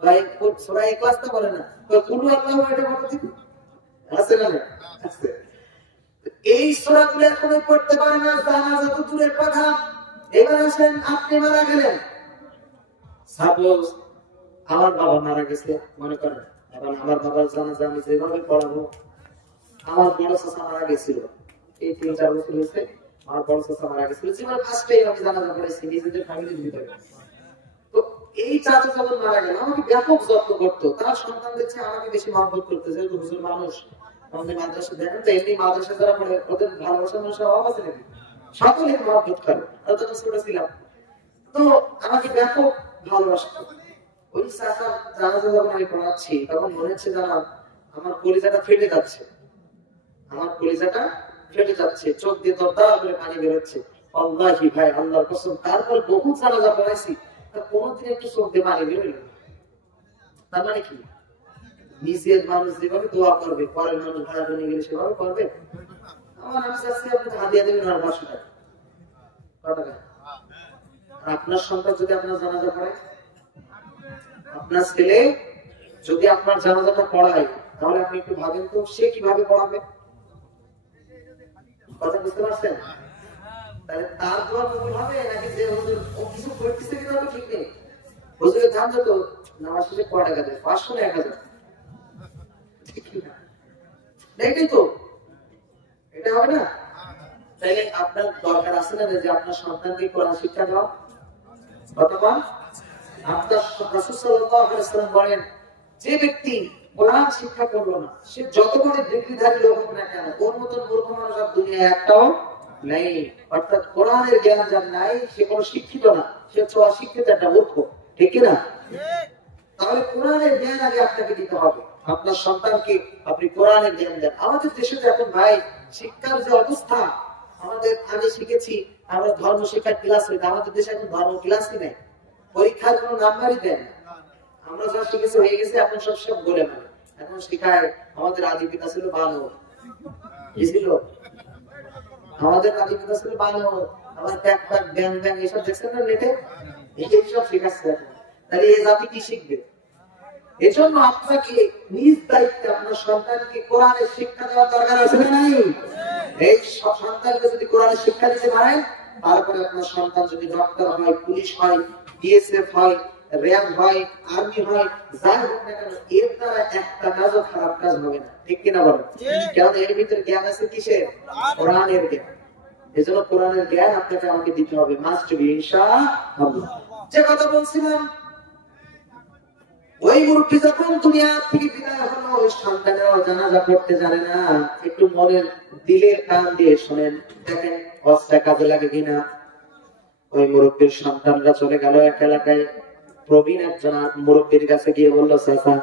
ভাই সূরা ইখলাস তো বলে না, তো কুল আল্লাহু এটা বলে দিন আছে না? আছে। এই সূরাগুলো এখনো পড়তে পারে না, জানাজা তো দূরের কথা। এবার আসেন, আপনি মারা গেলেন, সাপোজ আমার বাবা মারা গেছে মনে করেন, এখন আমার বাবার জানাজা আমি যেভাবে পড়াবো, আমার বড় চাচা মারা গেছিল, এই 3-4 বছর হয়েছে, আমার বড় চাচা মারা গেছিল, জীবনের ফার্স্টে আমি জানাজা পড়েছি নিজেদের ফ্যামিলির ভিতরে। তো এই চাচা যখন মারা গেল, আমাকে ব্যাপক যত্ন করতো, তার সন্তান দেখছে আমাকে বেশি মহব্বত করতে, যেহেতু হুজুর মানুষ, আমাদের মাদ্রাসা দেখেন তো, এমনি মাদ্রাসা যারা পড়ে ওদের ভালোবাসার মানুষের অভাব আছে নাকি? সকলে মহব্বত করে, আর তখন ছোট ছিলাম, তো আমাকে ব্যাপক ভালোবাসতো। ওই চাচা জানাজা যখন আমি পড়াচ্ছি, তখন মনে হচ্ছে জানা আমার কলিজাটা ফেটে যাচ্ছে, আমার কলিজাটা ফেটে যাচ্ছে, চোখ দিয়ে দরদর করে পানি বেরোচ্ছে। আল্লাহি ভাই, আল্লাহর কসম, তারপর বহু জানাজা পড়াইছি, কোনদিন একটু চোখ দিয়ে পানি বেরোলো। তার মানে কি? নিজের মানুষ যেভাবে দোয়া করবে, পরের মানুষ ভাড়া নিয়ে গেলে সেভাবে করবে। আমার আমি চাচ্ছি আপনি হাদিয়া দেবেন আর 500 টাকা। কত টাকা? আপনার সন্তান যদি আপনার জানাজা পড়ে, আপনার ছেলে যদি আপনার জানাজাটা পড়ায়, তাহলে আপনি একটু ভাবেন তো সে কিভাবে পড়াবে। কথা বুঝতে পারছেন? তাহলে তার দোয়া কবুল হবে নাকি যে হুজুর ও কিছু করতেছে কিনা তো ঠিক নেই। হুজুরের ধান যত নামাজ শেষে কয় টাকা দেয়? 500 না 1000? ঠিক না? দেখি তো এটা হবে না। তাইলে আপনার দরকার আছে না যে আপনার সন্তানকে কোরআন শিক্ষা দাও, অথবা আপনার রাসূল সাল্লাল্লাহু আলাইহি ওয়াসাল্লাম বলেন, যে ব্যক্তি কোরআন শিক্ষা করলো না, সে যত বড় ডিগ্রিধারী লোক হোক না কেন, ওর মতন মূর্খ মানুষ আর দুনিয়ায় একটাও নেই। অর্থাৎ কোরআনের জ্ঞান যার নাই, সে কোনো শিক্ষিত না, সে হচ্ছে অশিক্ষিত একটা মূর্খ। ঠিক না? তাহলে কোরআনের জ্ঞান আগে আপনাকে দিতে হবে, আপনার সন্তানকে আপনি কোরআনের জ্ঞান দেন। আমাদের দেশে এখন ভাই শিক্ষার যে অবস্থা, আমি শিখেছি, আমরা ধর্ম শিক্ষার ক্লাস হইতে, আমাদের দেশে এখন ধর্ম ক্লাসই নেই, পরীক্ষার কোনো নাম্বারই দেন। আমরা যা শিখেছি হয়ে গেছে, এখন সব বলে মানে এখন শিখায় আমাদের আদি পিতা ছিল ভালো, কি ছিল? আমাদের নাতি ছিল বানর, আমার প্যাক প্যাক ব্যাং ব্যাং এইসব দেখছেন না নেটে, এইসব শেখাচ্ছে। তাহলে এই জাতি কি শিখবে? এজন্য আপনাকে নিজ দায়িত্বে আপনার সন্তানকে কোরআনের শিক্ষা দেওয়ার দরকার আছে না নাই? এই সন্তানকে যদি কোরআনের শিক্ষা দিতে পারেন, তারপরে আপনার সন্তান যদি ডক্টর হয়, পুলিশ হয়, বিএসএফ হয়, র্যাব হয়, আর্মি হয়, যাই হোক না কেন, এর দ্বারা একটা কাজও খারাপ কাজ হবে না। ঠিক কিনা বলেন? কারণ এর ভিতরে জ্ঞান আছে কিসের? কোরআনের জ্ঞান। এজন্য কোরআনের জ্ঞান আপনাকে আমাকে দিতে হবে, মাস্ট বি, ইনশাআল্লাহ। যে কথা বলছিলাম, ওই মুরব্বী যখন দুনিয়া থেকে বিদায় হলো, ওই সন্তানেরাও জানাজা পড়তে জানে না। একটু মনের দিলের কান দিয়ে শোনেন, দেখেন অস্ত্র কাজে লাগে কিনা। ওই মুরব্বীর সন্তানরা চলে গেল এক এলাকায়। প্রবীণ একজন মুরব্বীর কাছে গিয়ে বললো, চাচা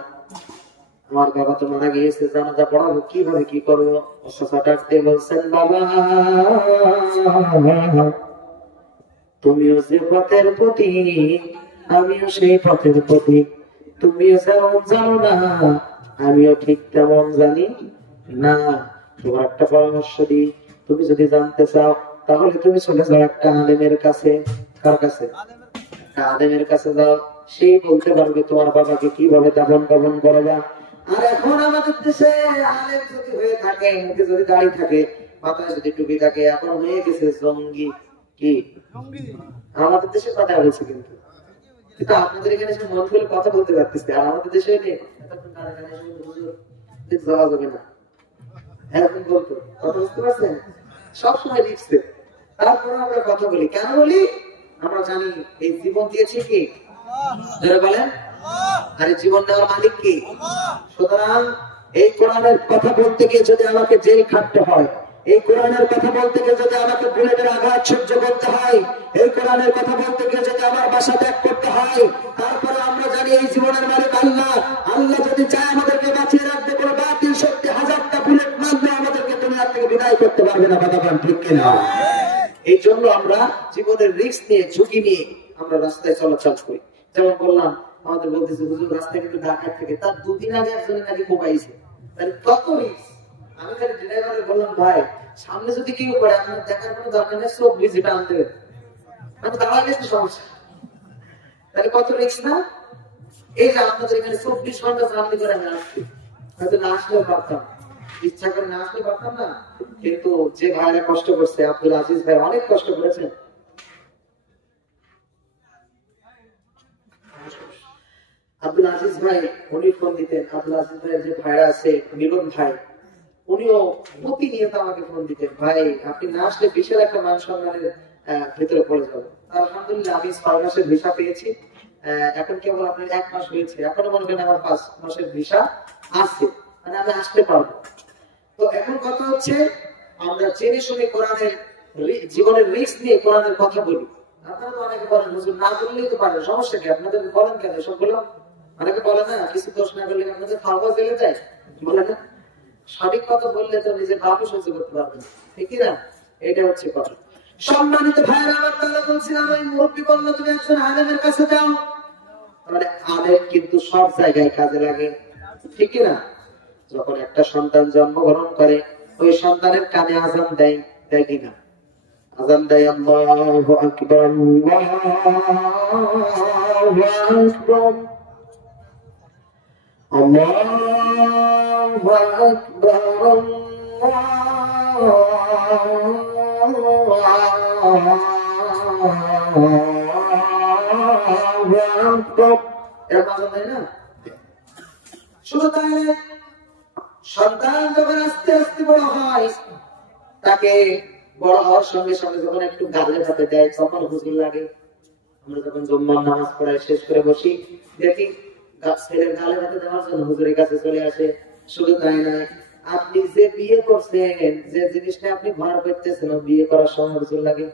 আমার বাবা তো মারা গিয়েছে, জানাজা পড়াবো কিভাবে, কি করবো? চাচা ডাকতে বলছেন, বাবা তুমিও যে পথের প্রতি, আমিও সেই পথের প্রতি। তুমিও যেমন জানো না, আমিও ঠিক তেমন জানি না। তোমার একটা পরামর্শ দিই, তুমি যদি জানতে চাও তাহলে তুমি চলে যাও একটা আলেমের কাছে। কার কাছে? আলেমের কাছে যাও, সেই বলতে পারবে তোমার বাবাকে কিভাবে দাফন কাফন করবা। আর এখন আমাদের দেশে আলেম যদি হয়ে থাকে, মুখে যদি দাড়ি থাকে, মাথায় যদি টুপি থাকে, এখন হয়ে গেছে জঙ্গি। কি আমাদের দেশে কথা বলছে, কিন্তু আপনাদের এখানে মন খুলে কথা বলতে পারতেছে, আর আমাদের দেশে যাওয়া যাবে না। এরকম বলতো, কথা বুঝতে পারছেন? সবসময় লিখছে। তারপরে আমরা কথা বলি, কেন বলি? আমরা জানি এই জীবন দিয়েছে কি, বলেন, আর এই জীবন দেওয়ার মালিক কি? সুতরাং এই কোরআনের কথা বলতে গিয়ে যদি আমাকে জেল খাটতে হয়, এই কোরআনের কথা বলতে গিয়ে যদি আমাকে বুলেটের আঘাত সহ্য করতে হয়, এই কোরআনের কথা বলতে গিয়ে যদি আমার বাসা ত্যাগ করতে হয়, তারপরে আমরা জানি এই জীবনের মালিক আল্লাহ। আল্লাহ যদি চায় আমাদেরকে বাঁচিয়ে রাখতে, কোনো বাতিল শক্তি হাজারটা বুলেট মারলে আমাদেরকে দুনিয়া থেকে বিদায় করতে পারবে না। বাবা ঠিক কিনা? এই জন্য আমরা জীবনের রিস্ক নিয়ে, ঝুঁকি নিয়ে আমরা রাস্তায় চলাচল করি। যেমন বললাম, আমাদের বলতেছে হুজুর রাস্তায় কিন্তু ঢাকার থেকে, তার দুদিন আগে একজনের নাকি কোপাইছে। তাহলে কত রিস্ক। আমি খালি ড্রাইভারে বললাম, ভাই সামনে যদি কেউ করে আপনার দেখার কোনো দরকার নেই, সব ভিজিট আনতে হবে, আমি দাঁড়ালে একটু সমস্যা। তাহলে কত রিস্ক না? এই যে আপনাদের এখানে 24 ঘন্টা জার্নি করে আমি আসছি, হয়তো না আসলেও পারতাম, ইচ্ছা করে না আসলে পারতাম না। কিন্তু যে ভাইরা কষ্ট করছে, আব্দুল আজিজ ভাই অনেক কষ্ট করেছেন। আব্দুল আজিজ ভাই উনি ফোন দিতেন। আব্দুল আজিজ ভাইয়ের যে ভাইরা আছে, মিলন ভাই, উনিও প্রতিনিয়ত আমাকে ফোন দিতেন, ভাই আপনি না আসলে বিশাল একটা মান সম্মানের ভেতরে পড়ে যাবো। আলহামদুলিল্লাহ আমি 6 মাসের ভিসা পেয়েছি। এখন কেবল আপনার 1 মাস হয়েছে, এখনো মনে করেন আমার 5 মাসের ভিসা আছে, মানে আমি আসতে পারবো। তো এখন কথা হচ্ছে, আমরা জেনে শুনে কোরআনের জীবনের রিস্ক নিয়ে কোরআনের কথা বলি। আপনারা তো অনেকে বলেন হুজুর না বললেই তো পারেন, সমস্যা কি? আপনাদের বলেন কেন সবগুলো? অনেকে বলে না কিছু দোষ না করলে আপনাদের খাওয়া জেলে যায়, বলে না? সঠিক কথা বললে তো নিজের বাপও সহ্য করতে পারবেন, ঠিক না? এটা হচ্ছে কথা। সম্মানিত ভাইয়েরা, আমার তাহলে বলছিলাম, ওই মুরব্বী বলল তুমি একজন আলেমের কাছে যাও। মানে আলেম কিন্তু সব জায়গায় কাজে লাগে, ঠিক না? যখন একটা সন্তান জন্মগ্রহণ করে, ওই সন্তানের কানে আজান দেয়, দেয় কিনা? আজান দেয়, আল্লাহু আকবার, আল্লাহু আকবার, আল্লাহু আকবার, আল্লাহু আকবার। এরকম আজান দেয় না? শুধু তাই না, সন্তান যখন আস্তে আস্তে বড় হয়, তাকে বড় হওয়ার সঙ্গে সঙ্গে যখন একটু গালে হাতে দেয়, তখন হুজুর লাগে। আমরা যখন জুম্মার নামাজ পড়াই শেষ করে বসি, দেখি ছেলের গালে হাতে দেওয়ার জন্য হুজুরের কাছে চলে আসে। শুধু তাই নয়, আপনি যে বিয়ে করছেন, যে জিনিসটা আপনি ঘর করতেছেন, বিয়ে করার সময় হুজুর লাগে।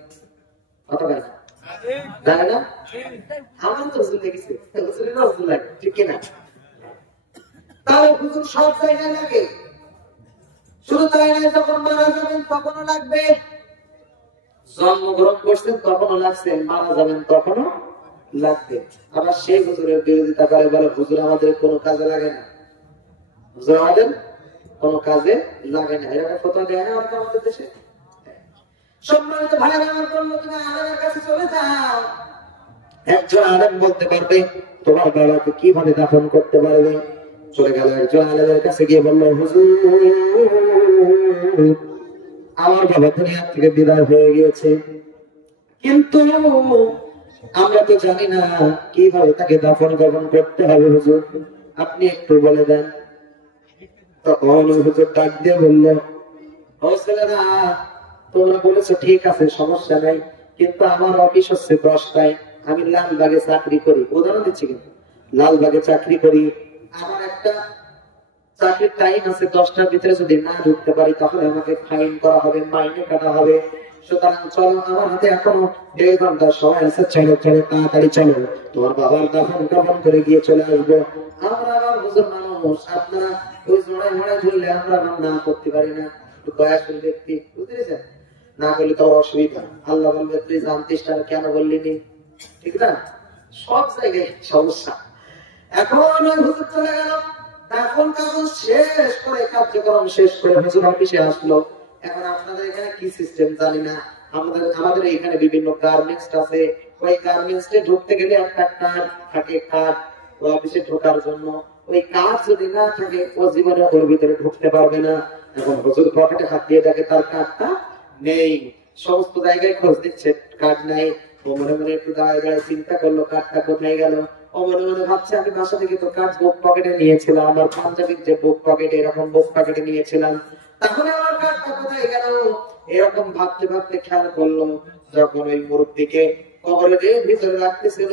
কথা বলে না? লাগে না? আমার তো হুজুর লেগেছে, হুজুরেরও হুজুর লাগে, ঠিক কিনা? তাহলে হুজুর সব জায়গায় লাগে। শুধু তাই নয়, যখন মারা যাবেন তখনও লাগবে। জন্মগ্রহণ করছেন তখনও লাগছে, মারা যাবেন তখনও লাগবে। আবার সেই হুজুরের বিরোধিতা করে, বলে হুজুর আমাদের কোনো কাজে লাগে না, হুজুর আমাদের কোনো কাজে লাগে না। এরকম ফতোয়া দেয় না আমাদের দেশে? সম্মানিত ভাইরা আমার, বললো তুমি আলেমের কাছে চলে যাও, একজন আলেম বলতে পারবে তোমার বাবাকে কিভাবে দাফন করতে পারবে। চলে গেল একজন আলেমের কাছে, গিয়ে বলল হুজুর আমার বাবা দুনিয়া থেকে বিদায় হয়ে গিয়েছে, কিন্তু আমরা তো জানি না কিভাবে তাকে দাফন কাফন করতে হবে, হুজুর আপনি একটু বলে দেন। তখন হুজুর ডাক দিয়ে বললো, ও ছেলেরা তোমরা বলেছো ঠিক আছে সমস্যা নাই, কিন্তু আমার অফিস হচ্ছে 10টায়, আমি লালবাগে চাকরি করি, উদাহরণ দিচ্ছি, কিন্তু লালবাগে চাকরি করি, আমার একটা চাকরির টাইম আছে, 10টার ভিতরে যদি না ঢুকতে পারি তাহলে আমাকে ফাইন করা হবে, মাইনে কাটা হবে। সুতরাং চলো, আমার হাতে এখনো 1.5 ঘন্টার সময় আছে, চলো চলো তাড়াতাড়ি চলো, তোমার বাবার দাফন কাফন করে গিয়ে চলে আসবো। আমরা আবার হুজুর মানুষ, আপনারা ওই জোড়ায় মোড়ায় ধরলে আমরা না করতে পারি না, দয়াশীল ব্যক্তি, বুঝতে পেরেছেন, না করলে তো অসুবিধা। আল্লাহ বলবে তুই জানতিস না কেন বললি নি, ঠিক না, সব জায়গায় সমস্যা। এখন হুজুর চলে গেল, দাফন কাফন শেষ করে কার্যক্রম শেষ করে হুজুর অফিসে আসলো। এখন আপনাদের এখানে কি সিস্টেম জানি না, আমাদের এখানে বিভিন্ন গার্মেন্টস আছে, ওই গার্মেন্টসে ঢুকতে গেলে একটা কার্ড থাকে, কার্ড অফিসে ঢোকার জন্য, ওই কার্ড যদি না থাকে ও জীবনে ওর ভিতরে ঢুকতে পারবে না। এখন হুজুর পকেটে হাত দিয়ে দেখে তার কার্ডটা নেই, সমস্ত জায়গায় খোঁজ দিচ্ছে, কার্ড নাই। ও মনে মনে একটু দাঁড়ায় দাঁড়ায় চিন্তা করলো কার্ডটা কোথায় গেল। ও মনে মনে ভাবছে আমি বাসা থেকে তো কার্ড বুক পকেটে নিয়েছিলাম, আমার পাঞ্জাবির যে বুক পকেটে, এরকম বুক পকেটে নিয়েছিলাম, তাহলে আমার কার্ডটা কোথায় গেল, এরকম ভাবতে ভাবতে খেয়াল করলো যখন ওই মুরব্বিকে কবরের ভিতরে রাখতেছিল,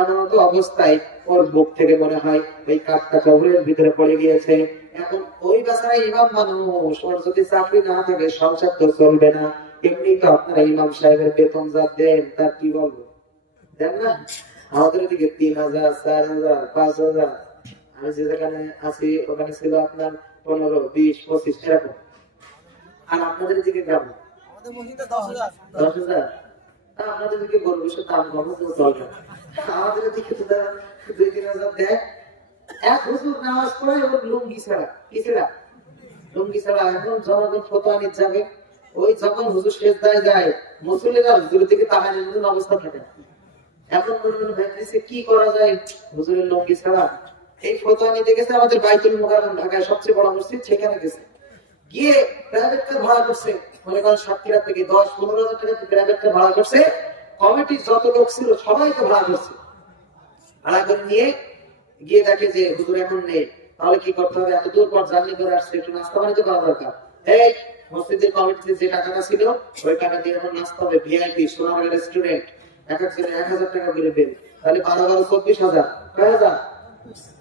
এমন তো অবস্থায় ওর বুক থেকে মনে হয় ওই কার্ডটা কবরের ভিতরে পড়ে গিয়েছে। এখন ওই বাসায় ইমাম মানুষ, ওর যদি চাকরি না থাকে সংসার তো চলবে না। এমনি তো আপনারা ইমাম সাহেবের বেতন যা দেন তার কি বলবো, দেন না? আমাদের দিকে 3,000, 4,000, 5,000, আমি যে যেখানে আছি ওখানে ছিল আপনার 15, 20, 25 এরকম। আর আপনাদের দিকে কেমন? 10,000। আপনাদের দিকে গরু বিষয় দাম কম চলবে, আমাদের দিকে তো 2-3,000 দেয়। এক হুজুর নামাজ পড়ে ওর লুঙ্গি ছাড়া, কি ছাড়া, লুঙ্গি ছাড়া। এখন জনগণ ফতোয়া নিতে যাবে, ওই যখন হুজুর সেজদায় যায় মুসল্লিরা হুজুরের দিকে তাকানোর মতন অবস্থা থাকে। এখন মনে মনে ভাবতেছে কি করা যায়, হুজুরের লুঙ্গি ছাড়া। এই ফতোয়া নিতে গেছে আমাদের বাইতুল মুকাররম, ঢাকায় সবচেয়ে বড় মসজিদ, সেখানে গেছে, গিয়ে প্রাইভেট কার ভাড়া করছে, মনে করেন সাতক্ষীরা থেকে 10-15,000 টাকা প্রাইভেট কার ভাড়া করছে। কমিটির যত লোক ছিল সবাইকে ভাড়া করছে, ভাড়া করে নিয়ে গিয়ে দেখে যে হুজুর এখন নেই, তাহলে কি করতে হবে, এত দূর পর জার্নি করে আসছে, একটু নাস্তা পানি তো করা দরকার। এই মসজিদের কমিটিতে যে টাকাটা ছিল ওই টাকা দিয়ে এখন নাস্তা হবে, ভিআইপি সোনারগাঁ রেস্টুরেন্ট, এক এক জনে 1,000 টাকা করে দেন, তাহলে 12-12 24,000, কয় হাজার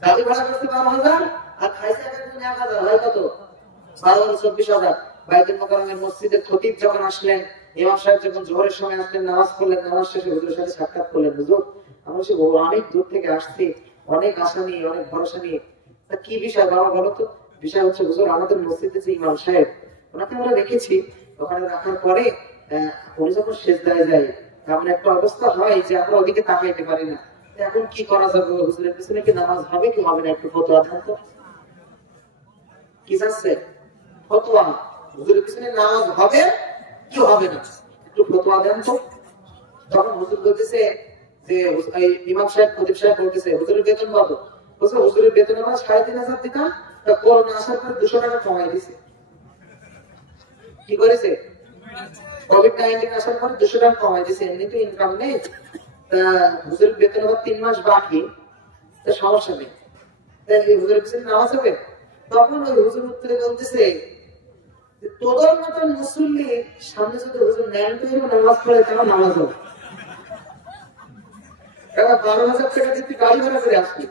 গাড়ি ভাড়া করতে, 12,000, আর খাইছে এক একজন 1,000, হয় কত, 12-12 24,000। বাইতুল মুকাররমের মসজিদের খতিব যখন আসলেন, ইমাম সাহেব যখন জোহরের সময় আসলেন, নামাজ পড়লেন, নামাজ শেষে হুজুরের সাথে সাক্ষাৎ করলেন, হুজুর আমরা সে অনেক দূর থেকে আসছি, অনেক আশা নিয়ে, অনেক ভরসা নিয়ে, তা কি বিষয় বাবা বলো তো? বিষয় হচ্ছে হুজুর আমাদের মসজিদে যে ইমাম সাহেব, ওনাকে আমরা রেখেছি, ওখানে রাখার পরে উনি যখন সেজদায় যায় এমন একটা অবস্থা হয় যে আমরা ওদিকে তাকাইতে পারি না, এখন কি করা যাবে, হুজুরের পিছনে কি নামাজ হবে কি হবে না, একটু ফতোয়া দেন তো। কি চাচ্ছে? ফতোয়া, হুজুরের পিছনে নামাজ হবে কি হবে না, একটু ফতোয়া দেন তো। তখন হুজুর বলতেছে যে ইমাম সাহেব খতিব সাহেব বলতেছে হুজুরের বেতন কত? বলছে হুজুরের বেতন আমরা 3,500 দিতাম, তা করোনা আসার পর 200 টাকা কমাই দিছে। কি করেছে? কোভিড-19 আসার পর 200 টাকা কমাই দিছে, এমনি তো ইনকাম নেই, তা হুজুরের বেতন আবার 3 মাস বাকি, তা সমস্যা নেই, তাই হুজুরের পিছনে নামাজ হবে। তখন ওই হুজুর উত্তরে বলতেছে তোদের মতন মুসল্লি সামনে যদি হুজুর ন্যায় করে নামাজ পড়ে তাহলে নামাজ হবে, 12,000 টাকা দিয়ে গাড়ি ভাড়া করে আসবি,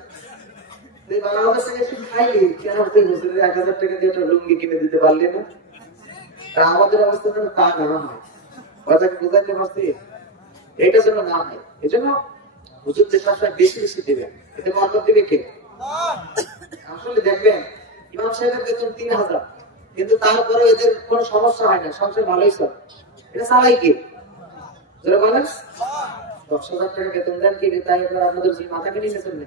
12,000 টাকা একটু খাইলি কেন, হুজুরের 1,000 টাকা দিয়ে একটা লুঙ্গি কিনে দিতে পারলি না? তা আমাদের অবস্থা যেন তা না হয়, কথাকে বোঝাতে পারছি, এটা যেন না হয়। এই জন্য হুজুরদের সবসময় বেশি বেশি দেবেন, এতে বরকত দিবে কে? আসলে দেখবেন ইমাম সাহেবের বেতন 3,000, কিন্তু তারপরে এদের কোনো সমস্যা হয় না, সংসার ভালোই চলে। এটা চালাই কে? যারা বলেন 10,000 টাকা বেতন দেন কি, তাই আপনাদের যে মাথা কিনে নিয়েছেন না,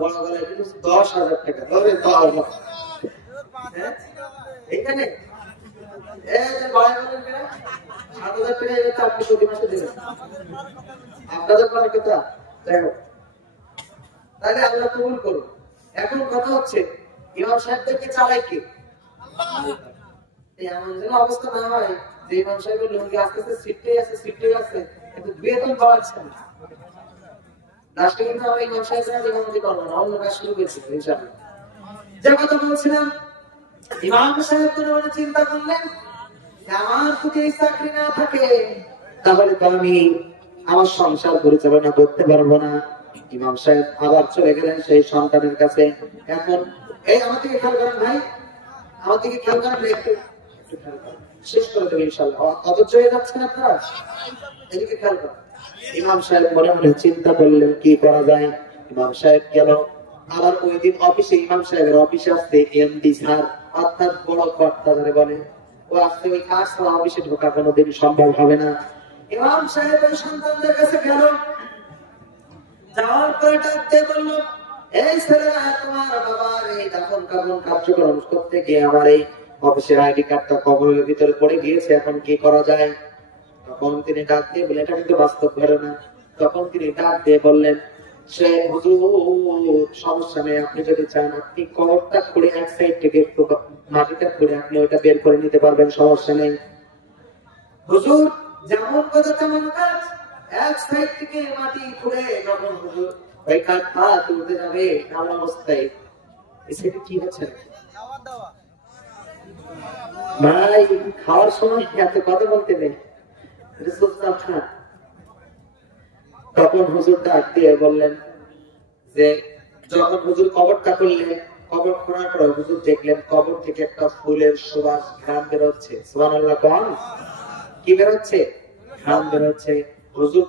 বড় গলায় কিন্তু 10,000 টাকা ধরে 10,000, এখানে এই যে ভাই বলেন কিনা 7,000 টাকা এটা আপনি প্রতি মাসে দেবেন আপনাদের পরে কথা দেখো তাহলে আল্লাহ কবুল করুন। এখন কথা হচ্ছে ইমাম সাহেবদেরকে চালায় কে? এমন যেন অবস্থা না হয় যে ইমাম সাহেবের লুঙ্গি আস্তে আস্তে সিটটাই আছে কিন্তু বেতন পাওয়াচ্ছে না। লাস্টে কিন্তু আমরা ইমাম সাহেবরা ইমামতি করবো না, অন্য কাজ শুরু করেছি ইনশাআল্লাহ। যে কথা বলছিলাম, ইমাম সাহেব মনে চিন্তা করলেন আমার যদি চাকরি না থাকে তাহলে তো আমি আমার সংসার পরিচালনা করতে পারবো না। ইমাম সাহেব আবার চলে গেলেন সেই সন্তানের কাছে। এখন এই আমার দিকে খেয়াল করেন ভাই, আমার দিকে খেয়াল করেন, একটু শেষ করে দেবেন ইনশাআল্লাহ। অধৈর্য হয়ে যাচ্ছেন আপনারা, এদিকে খেয়াল করেন। ইমাম সাহেব মনে মনে চিন্তা করলেন কি করা যায়। ইমাম সাহেব গেল আবার ওই দিন অফিসে, ইমাম সাহেবের অফিসে আসতে এমডি স্যার অর্থাৎ বড় কর্তা ধরে বলে ও আসতে ওই কাজ ছাড়া অফিসে ঢোকা কোনোদিন সম্ভব হবে না। ইমাম সাহেব ওই সন্তানদের কাছে গেল, যাওয়ার পরে ডাকতে বলল এই ছেলেরা তোমার বাবার এই দাফন কাফন কার্যক্রম করতে গিয়ে আমার এই অফিসের আইডি কার্ডটা কবরের ভিতরে পড়ে গিয়েছে, এখন কি করা যায়? তখন তিনি ডাক দিয়ে বলে এটা কিন্তু বাস্তব ঘটনা। তখন তিনি ডাক দিয়ে বললেন সে হুজুর সমস্যা নেই, আপনি যদি চান আপনি কবরটা খুঁড়ে এক সাইড থেকে একটু মাটিটা খুঁড়ে আপনি ওটা বের করে নিতে পারবেন, সমস্যা নেই। হুজুর যেমন কথা তেমন কাজ, এক সাইড থেকে মাটি খুঁড়ে যখন হুজুর ওই কাঠটা তুলতে যাবে এমন অবস্থায় সেটা কি হচ্ছে ভাই? খাওয়ার সময় এত কথা বলতে নেই। তখন হুজুর ডাক দিয়ে বললেন যে যখন হুজুর কবরটা করলেন, কবর খোঁড়ার পর হুজুর দেখলেন কবর থেকে একটা ফুলের সুবাস ঘ্রাণ বেরোচ্ছে। সুবহানাল্লাহ, কি বেরোচ্ছে? ঘ্রাণ বেরোচ্ছে। হুজুর